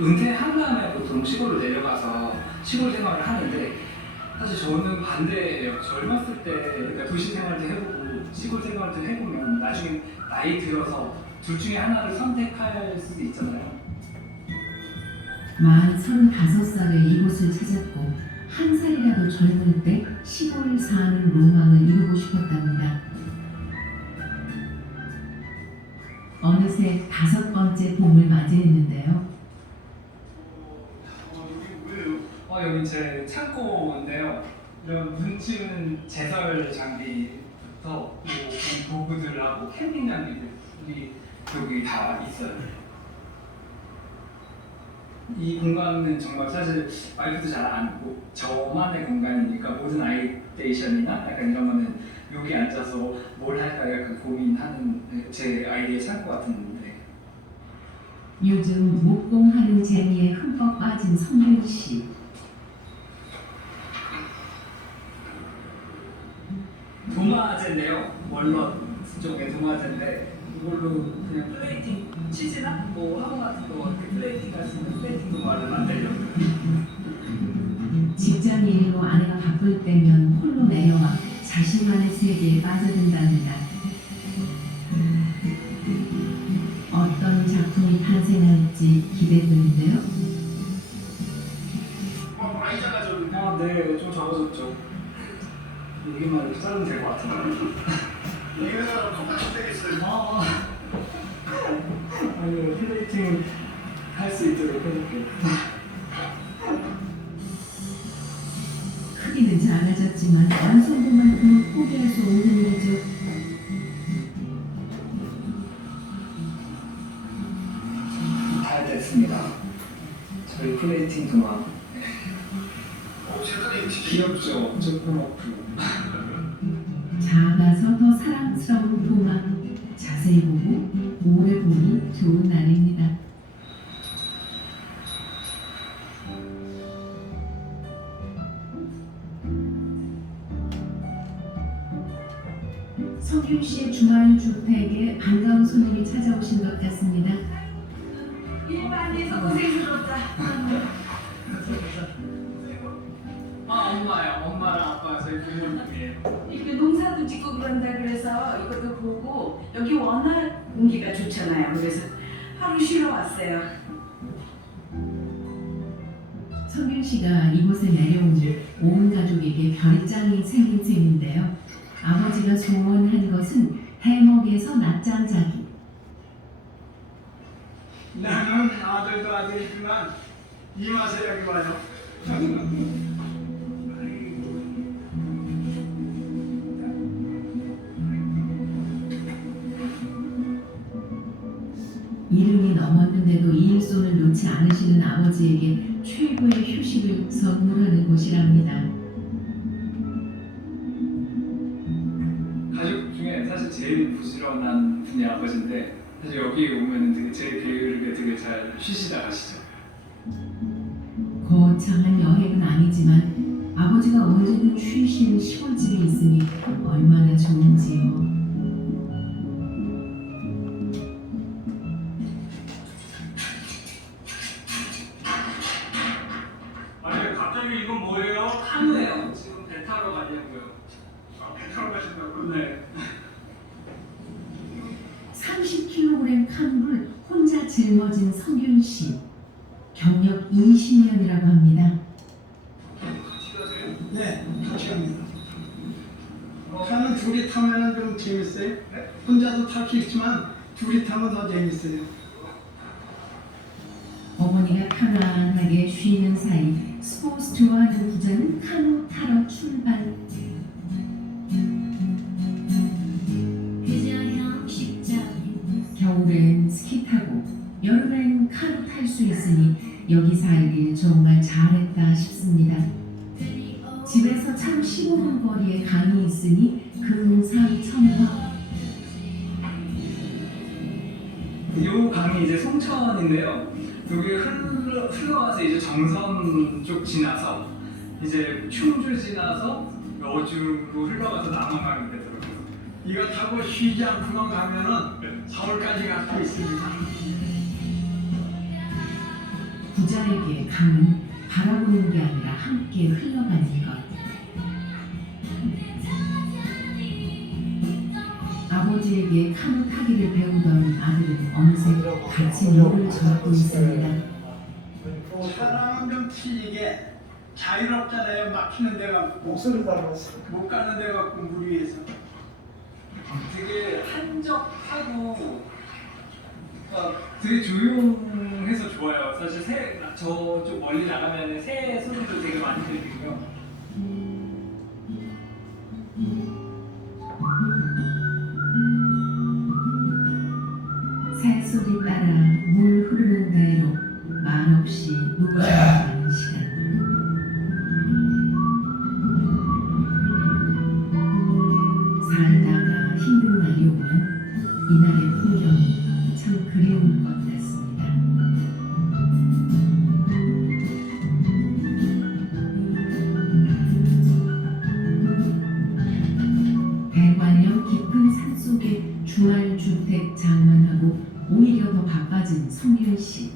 은퇴한 다음에 보통 시골로 내려가서 시골 생활을 하는데 사실 저는 반대예요. 젊었을 때 그러니까 도시 생활도 해보고 시골 생활도 해보면 나중에 나이 들어서 둘 중에 하나를 선택할 수도 있잖아요. 만 35살에 이곳을 찾았고 한 살이라도 젊을 때 시골 사는 로망을 이루고 싶었답니다. 어느새 5번째 봄을 맞이했는데요. 여기 제 창고인데요. 이런 문 치우는 제설 장비부터 이 도구들하고 캠핑 장비들이 여기 다 있어요. 이 공간은 정말 사실 와이프도 잘 아니고 저만의 공간이니까 모든 아이데이션이나 약간 이런 거는 여기 앉아서 뭘 할까 약간 고민하는 제 아이디어 창고 같은데 요즘 목공하는 재미에 흠뻑 빠진 성균 씨. 도마제인데요. 원런 쪽의 도마제인데 이걸로 그냥 플레이팅 치즈나 뭐 화분 같은 거 이렇게 플레이팅 할 수 있는 플레이팅 도마를 만들려고요. 직장인으로 아내가 바쁠 때면 홀로 내려와 자신만의 세계에 빠져든답니다. 어떤 작품이 탄생할지 기대되는데요. 많이 작아졌는데. 네, 좀 적어졌죠. 여기만 이렇게 자르면 될 것 같은데. 이 회사랑 똑같이 되겠어요. 아니요, 플레이팅 할 수 있도록 해볼게요. 크기는 작아졌지만 완성도만큼은 포기할 수 없는 일이죠. 다 됐습니다. 저희 플레이팅 도마. 귀엽죠? 조그맣고. 작아서 더 사랑스러운 도마. 자세히 보고 오래 보니 좋은 날입니다. 성균 씨의 주말 주택에 반가운 손님이 찾아오신 것 같습니다. 일 많이 해서 고생스럽다. 엄마요. 엄마랑 아빠 저희 부모님이에요. 이렇게 농사도 짓고 그런다 그래서 이것도 보고 여기 워낙 공기가 좋잖아요. 그래서 하루 쉬러 왔어요. 성균 씨가 이곳에 내려오니 온 가족에게 별장이 생긴 셈인데요. 아버지가 소원한 것은 해먹에서 낮잠 자기. 나는 아들도 아들이지만 이 맛에 여기 와요. 이름이 넘었는데도 이 일손을 놓지 않으시는 아버지에게 최고의 휴식을 선물하는 곳이랍니다. 가족 중에 사실 제일 부지런한 분이 아버지인데 사실 여기 오면 되게 제 계획을 되게 잘 쉬시다 가시죠. 거창한 여행은 아니지만 아버지가 언제든 쉬시는 시골집이 있으니 얼마나 좋은지요. 아니 갑자기 이건 뭐예요? 카누예요. 지금 배 타러 가려고요. 배 타러 가신다고요? 네. 30kg 카누를 혼자 짊어진 성균 씨. 경력 20년이라고 합니다. 네, 같이 갑니다. 차는 둘이 타면 좀 재밌어요. 혼자도 탈 수 있지만 둘이 타면 더 재밌어요. 어머니가 편안하게 쉬는 사이 스포츠 좋아하는 부자는 카누 타러 출발. 겨울엔 스키 타고 여름엔 카누 탈 수 있으니 여기 살길 정말 잘했다 싶습니다. 집에서 차로 15분 거리에 강이 있으니 금상첨화. 이 강이 이제 송천인데요. 여기 흘러와서 이제 정선 쪽 지나서 이제 충주 지나서 여주로 흘러가서 남한강이 되더라고요. 이거 타고 쉬지 않고만 가면은 서울까지 갈 수 있습니다. 부자에게 강은 바라보는 게 아니라 함께 흘러가는 것. 아버지에게 카누 타기를 배우던 아들은 어느새 같이 물을 젓고 있습니다. 사람은 좀 틀리게 자유롭잖아요. 막히는 데가 목소리 닮았어. 못 가는 데가 물 위에서. 되게 한적하고 되게 조용해서 좋아요. 사실 저쪽 멀리 나가면 새 소리도 되게 많이 들리고요. 새소리 따라 물 흐르는 대로 말없이 누워가는 시간. 살다가 힘든 날이 오면 이날의 풍경이 참 그리운 것 같습니다. 대관령 깊은 산속에 주말주택 장만하고 오히려 더 바빠진 성윤 씨.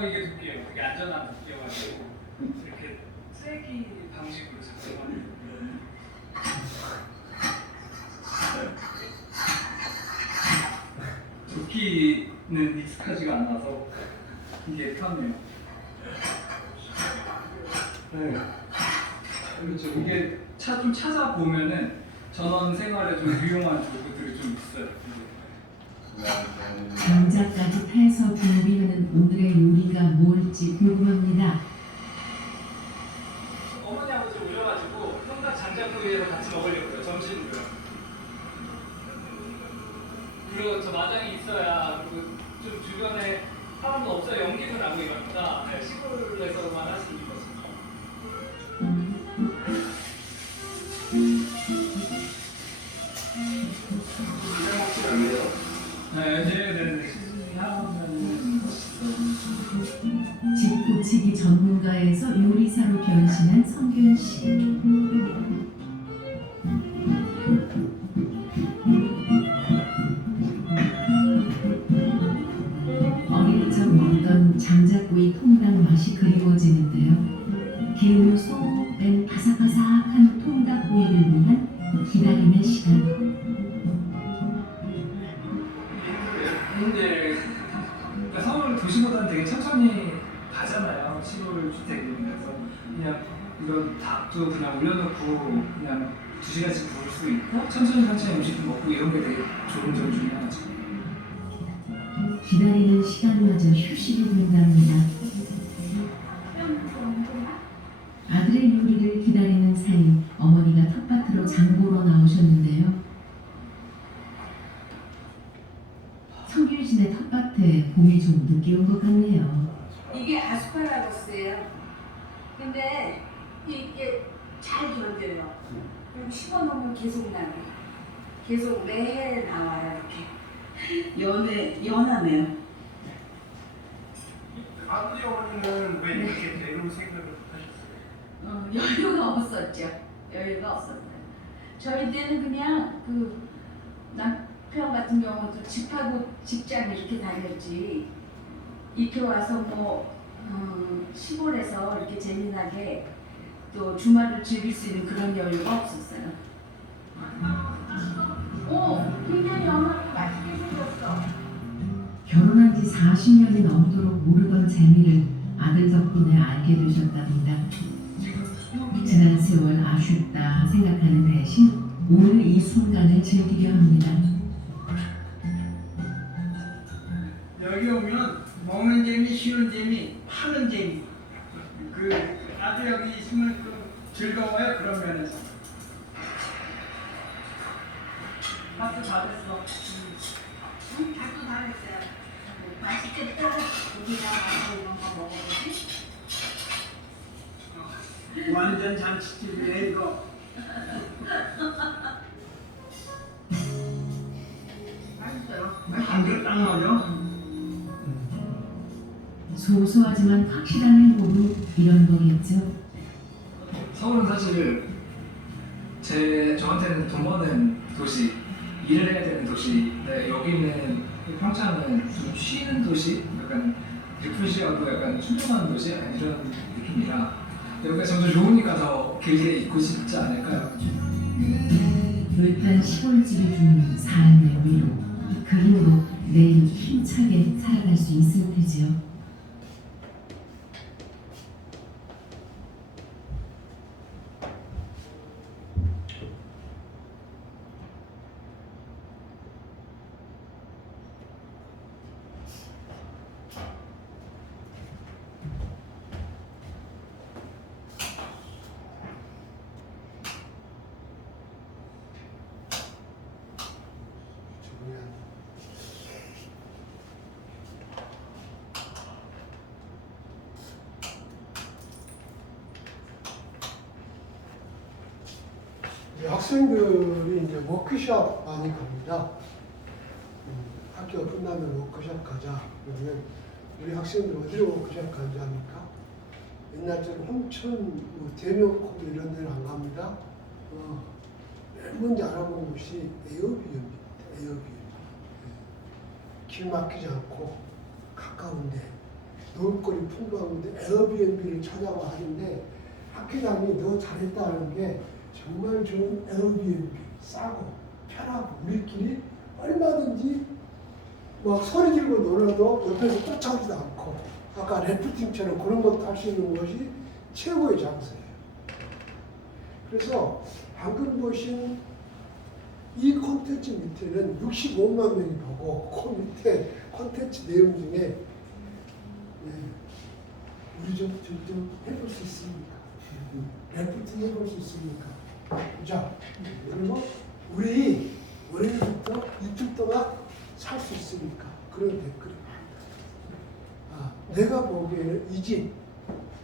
이게 두께예요. 이게 안전한 두께여가지고 이렇게 쐐기 방식으로 작동하는 거예요. 두께는 익숙하지가 않아서 이게 편해요. 네. 그렇죠. 이게 좀 찾아보면은 전원 생활에 좀 유용한 도구들이 좀 있어요. 장작까지 패서 준비하는 오늘의 요리가 뭘지 궁금합니다. 어머니하고 좀 오셔가지고 평닭 장작구이에서 같이 먹으려고요. 점심으로요. 그리고 저 마당이 있어야 그리고 좀 주변에 사람도 없어요. 연기도 나고 이러니까 네, 시골에서만 할 수 있는 거죠. 네. 집 고치기 전문가에서 요리사로 변신한 성균 씨. 어릴 적 먹던 장작구이 통닭 맛이 그리워지는데요. 기운을 쏙 뺀 바삭바삭한 통닭구이를 위한 기다림의 시간. 근데 그러니까 서울 도시보다는 되게 천천히 가잖아요. 시골 주택이면서 그냥 이런 닭도 그냥 올려놓고 그냥 2시간씩 구울 수 있고 천천히 음식도 먹고 이런 게 되게 좋은 점 중에 하나죠. 기다리는 시간마저 휴식이 된답니다. 아들의 요리를 기다리는 사이 어머니가 텃밭으로 장보러 나오셨는데요. 성균신의 텃밭에 봄이 좀 늦게 온 것 같네요. 이게 아스파라거스예요. 근데 이게 잘 견뎌요. 그리고 심어놓으면 계속 나요. 계속 매해 나와요 이렇게. 연하네요. 아버지 어머니는 왜 이렇게 내려올 생각을 하셨어요? 여유가 없었죠. 여유가 없었어요. 저희 때는 그냥 그 남편 같은 경우도 집하고 직장 이렇게 다녔지. 이렇게 와서 뭐 시골에서 이렇게 재미나게 또 주말을 즐길 수 있는 그런 여유가 없었어요. 굉장히 엄마가 맛있게 생겼어. 결혼한 지 40년이 넘도록 모르던 재미를 아들 덕분에 알게 되셨답니다. 지난 세월 아쉽다 생각하는 대신 오늘 이 순간을 즐기려 합니다. 여기 오면 먹는 재미, 쉬는 재미, 파는 재미. 그 아주 여기 있으면 좀 즐거워요. 그런 면에서. 밥도 잘했어. 밥도 잘했어요. 맛있겠다. 고기랑 와서 이런 거 먹어보지. 완전 잔치집이네 이거. 맛있어요. 한 그릇 딱 먹어. 소소하지만 확실한 행복은 이런 거겠죠. 서울은 사실 저한테는 돈 버는 도시, 일을 해야 되는 도시인데 여기는 평창은 좀 쉬는 도시, 약간 리프레시하고 약간 충전하는 도시 이런 느낌이라 여기가 점점 좋으니까 더 길게 있고 싶지 않을까요? 물탄 시골집이 주는 삶의 위로, 그 힘으로 내일 힘차게 살아갈 수 있을 테지요. 학생들이 이제 워크숍 많이 갑니다. 학교 끝나면 워크숍 가자. 그러면 우리 학생들 어디로 워크숍 가자 합니까? 옛날처럼 홍천, 대명콕 이런 데는 안 갑니다. 맨 먼저 알아본 곳이 에어비입니다. 에어비. 길 막히지 않고 가까운데 놀거리 풍부한데 에어비앤비를 찾아와 하는데 학회장이 너 잘했다는 게 정말 좋은 에어비앤비, 싸고 편하고 우리끼리 얼마든지 막 소리 지르고 놀아도 옆에서 쫓아오지도 않고 아까 래프팅처럼 그런 것도 할 수 있는 것이 최고의 장소예요. 그래서 방금 보신 이 콘텐츠 밑에는 65만 명이 보고 그 밑에 콘텐츠 내용 중에 우리 좀 해볼 수 있습니까? 레포팅 해볼 수 있습니까? 자, 그리고 우리 월요일부터 이틀 동안 살 수 있습니까? 그런 댓글이 많다. 내가 보기에는 이 집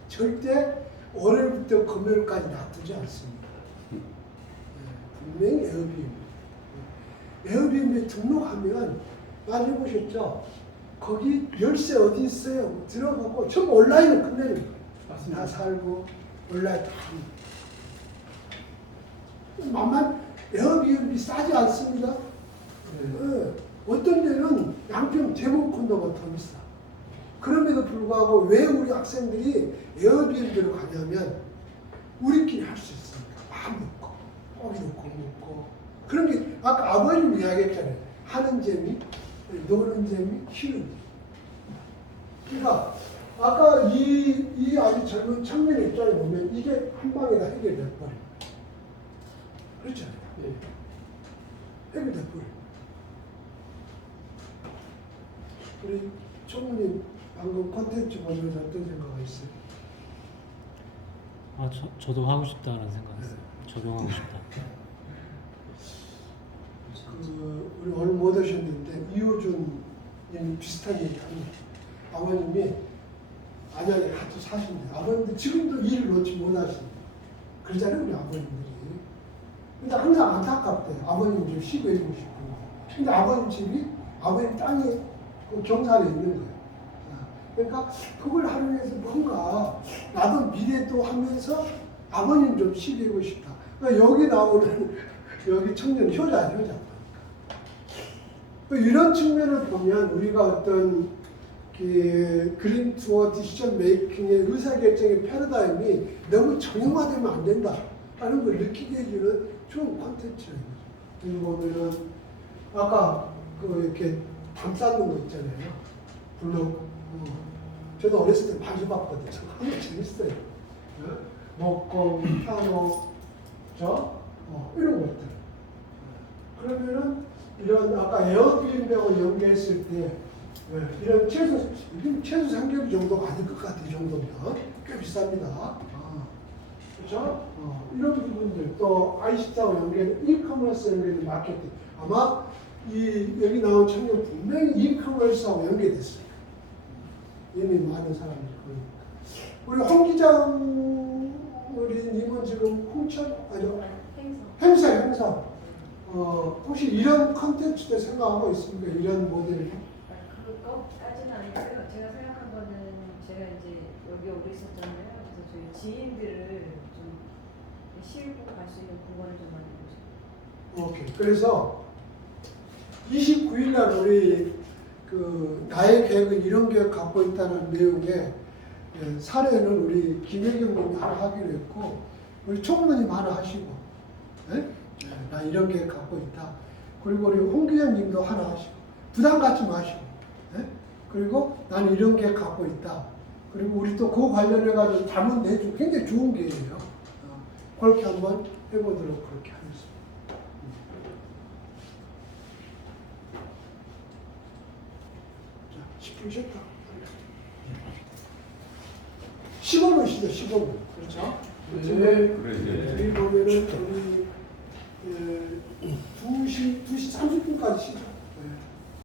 절대 월요일부터 금요일까지 놔두지 않습니다. 분명히 에어비앤비 등록하면 많이 해보셨죠? 거기 열쇠 어디 있어요? 들어가고 전부 온라인으로 끝내는 거예요. 맞습니다. 다 살고 온라인 다 하는 만만 에어비앤비 싸지 않습니다. 어떤 데는 양평 대목 콘도가 더 비싸. 그럼에도 불구하고 왜 우리 학생들이 에어비앤비로 가냐면 우리끼리 할 수 있으니까 밥 먹고 고기 넣고 먹고 그런 게 아까 아버님 이야기했잖아요. 하는 재미, 노는 재미, 쉬는 재미. 그러니까 아까 이 아주 젊은 청년 입장에 보면 이게 한 방에가 해결돼버려. 그렇잖아요. 해결돼버려. 우리 총무님 방금 콘텐츠 보면서 어떤 생각이 있어요? 저도 하고 싶다는 생각했어요. 저도 하고 싶다. 우리 오늘 못 오셨는데 이호준님 비슷한 얘기합니다. 아버님이 안양에 같이 사신대. 아버님도 지금도 일을 놓지 못하신대. 그러잖아요, 우리 아버님들이. 근데 항상 안타깝대. 아버님 좀 쉬고 있고 싶고. 근데 아버님 집이 아버님 땅이 그 경산에 있는 거예요. 그러니까 그걸 하기 위해서 뭔가 나도 미래도 하면서 아버님 좀 쉬게 하고 싶다. 그러니까 여기 나오는 여기 청년 효자. 이런 측면을 보면 우리가 어떤 그림 투어 디시전 메이킹의 의사결정의 패러다임이 너무 정형화되면 안 된다 하는 걸 느끼게 해주는 좋은 콘텐츠예요. 여기 보면은 아까 이렇게 담 쌓는 거 있잖아요. 블록. 저도 어렸을 때 많이 봤거든요. 정말 재밌어요. 목공, 피아노, 이런 것들. 그러면은 이런 아까 에어비앤비하고 연계했을 때 이런 최소 3개월 정도가 아닐 것 같아. 이 정도면 꽤 비쌉니다. 그렇죠? 이런 부분들 또 ICT하고 연계된 이커머스 연계된 마케팅 아마 여기 나온 청년 분명히 이커머스하고 연계됐어요. 이미 많은 사람들이 그러니까. 우리 홍 기장님은 지금 홍천 행사. 혹시 이런 컨텐츠도 생각하고 있습니까? 이런 모델을? 그것까지는 아니고요. 제가 생각한 거는 제가 이제 여기 오래 있었잖아요. 그래서 저희 지인들을 좀 싣고 갈 수 있는 공간을 좀 만들고 싶어요. 오케이. 그래서 29일 날 우리 나의 계획은 이런 계획 갖고 있다는 내용의 사례는 우리 김혜경 님이 하나 하기로 했고 우리 총무님 하나 하시고 나 이런 계획 갖고 있다. 그리고 우리 홍 기자님도 하나 하시고 부담 갖지 마시고 그리고 나는 이런 계획 갖고 있다. 그리고 우리 또 그 관련해 가지고 자문 내주고 굉장히 좋은 계획이에요. 그렇게 한번 해보도록 그렇게 하겠습니다. 자, 10분 쉬었다. 15분 쉬죠, 15분. 그렇죠? 우리 보면은 우리 2시 30분까지 쉬죠.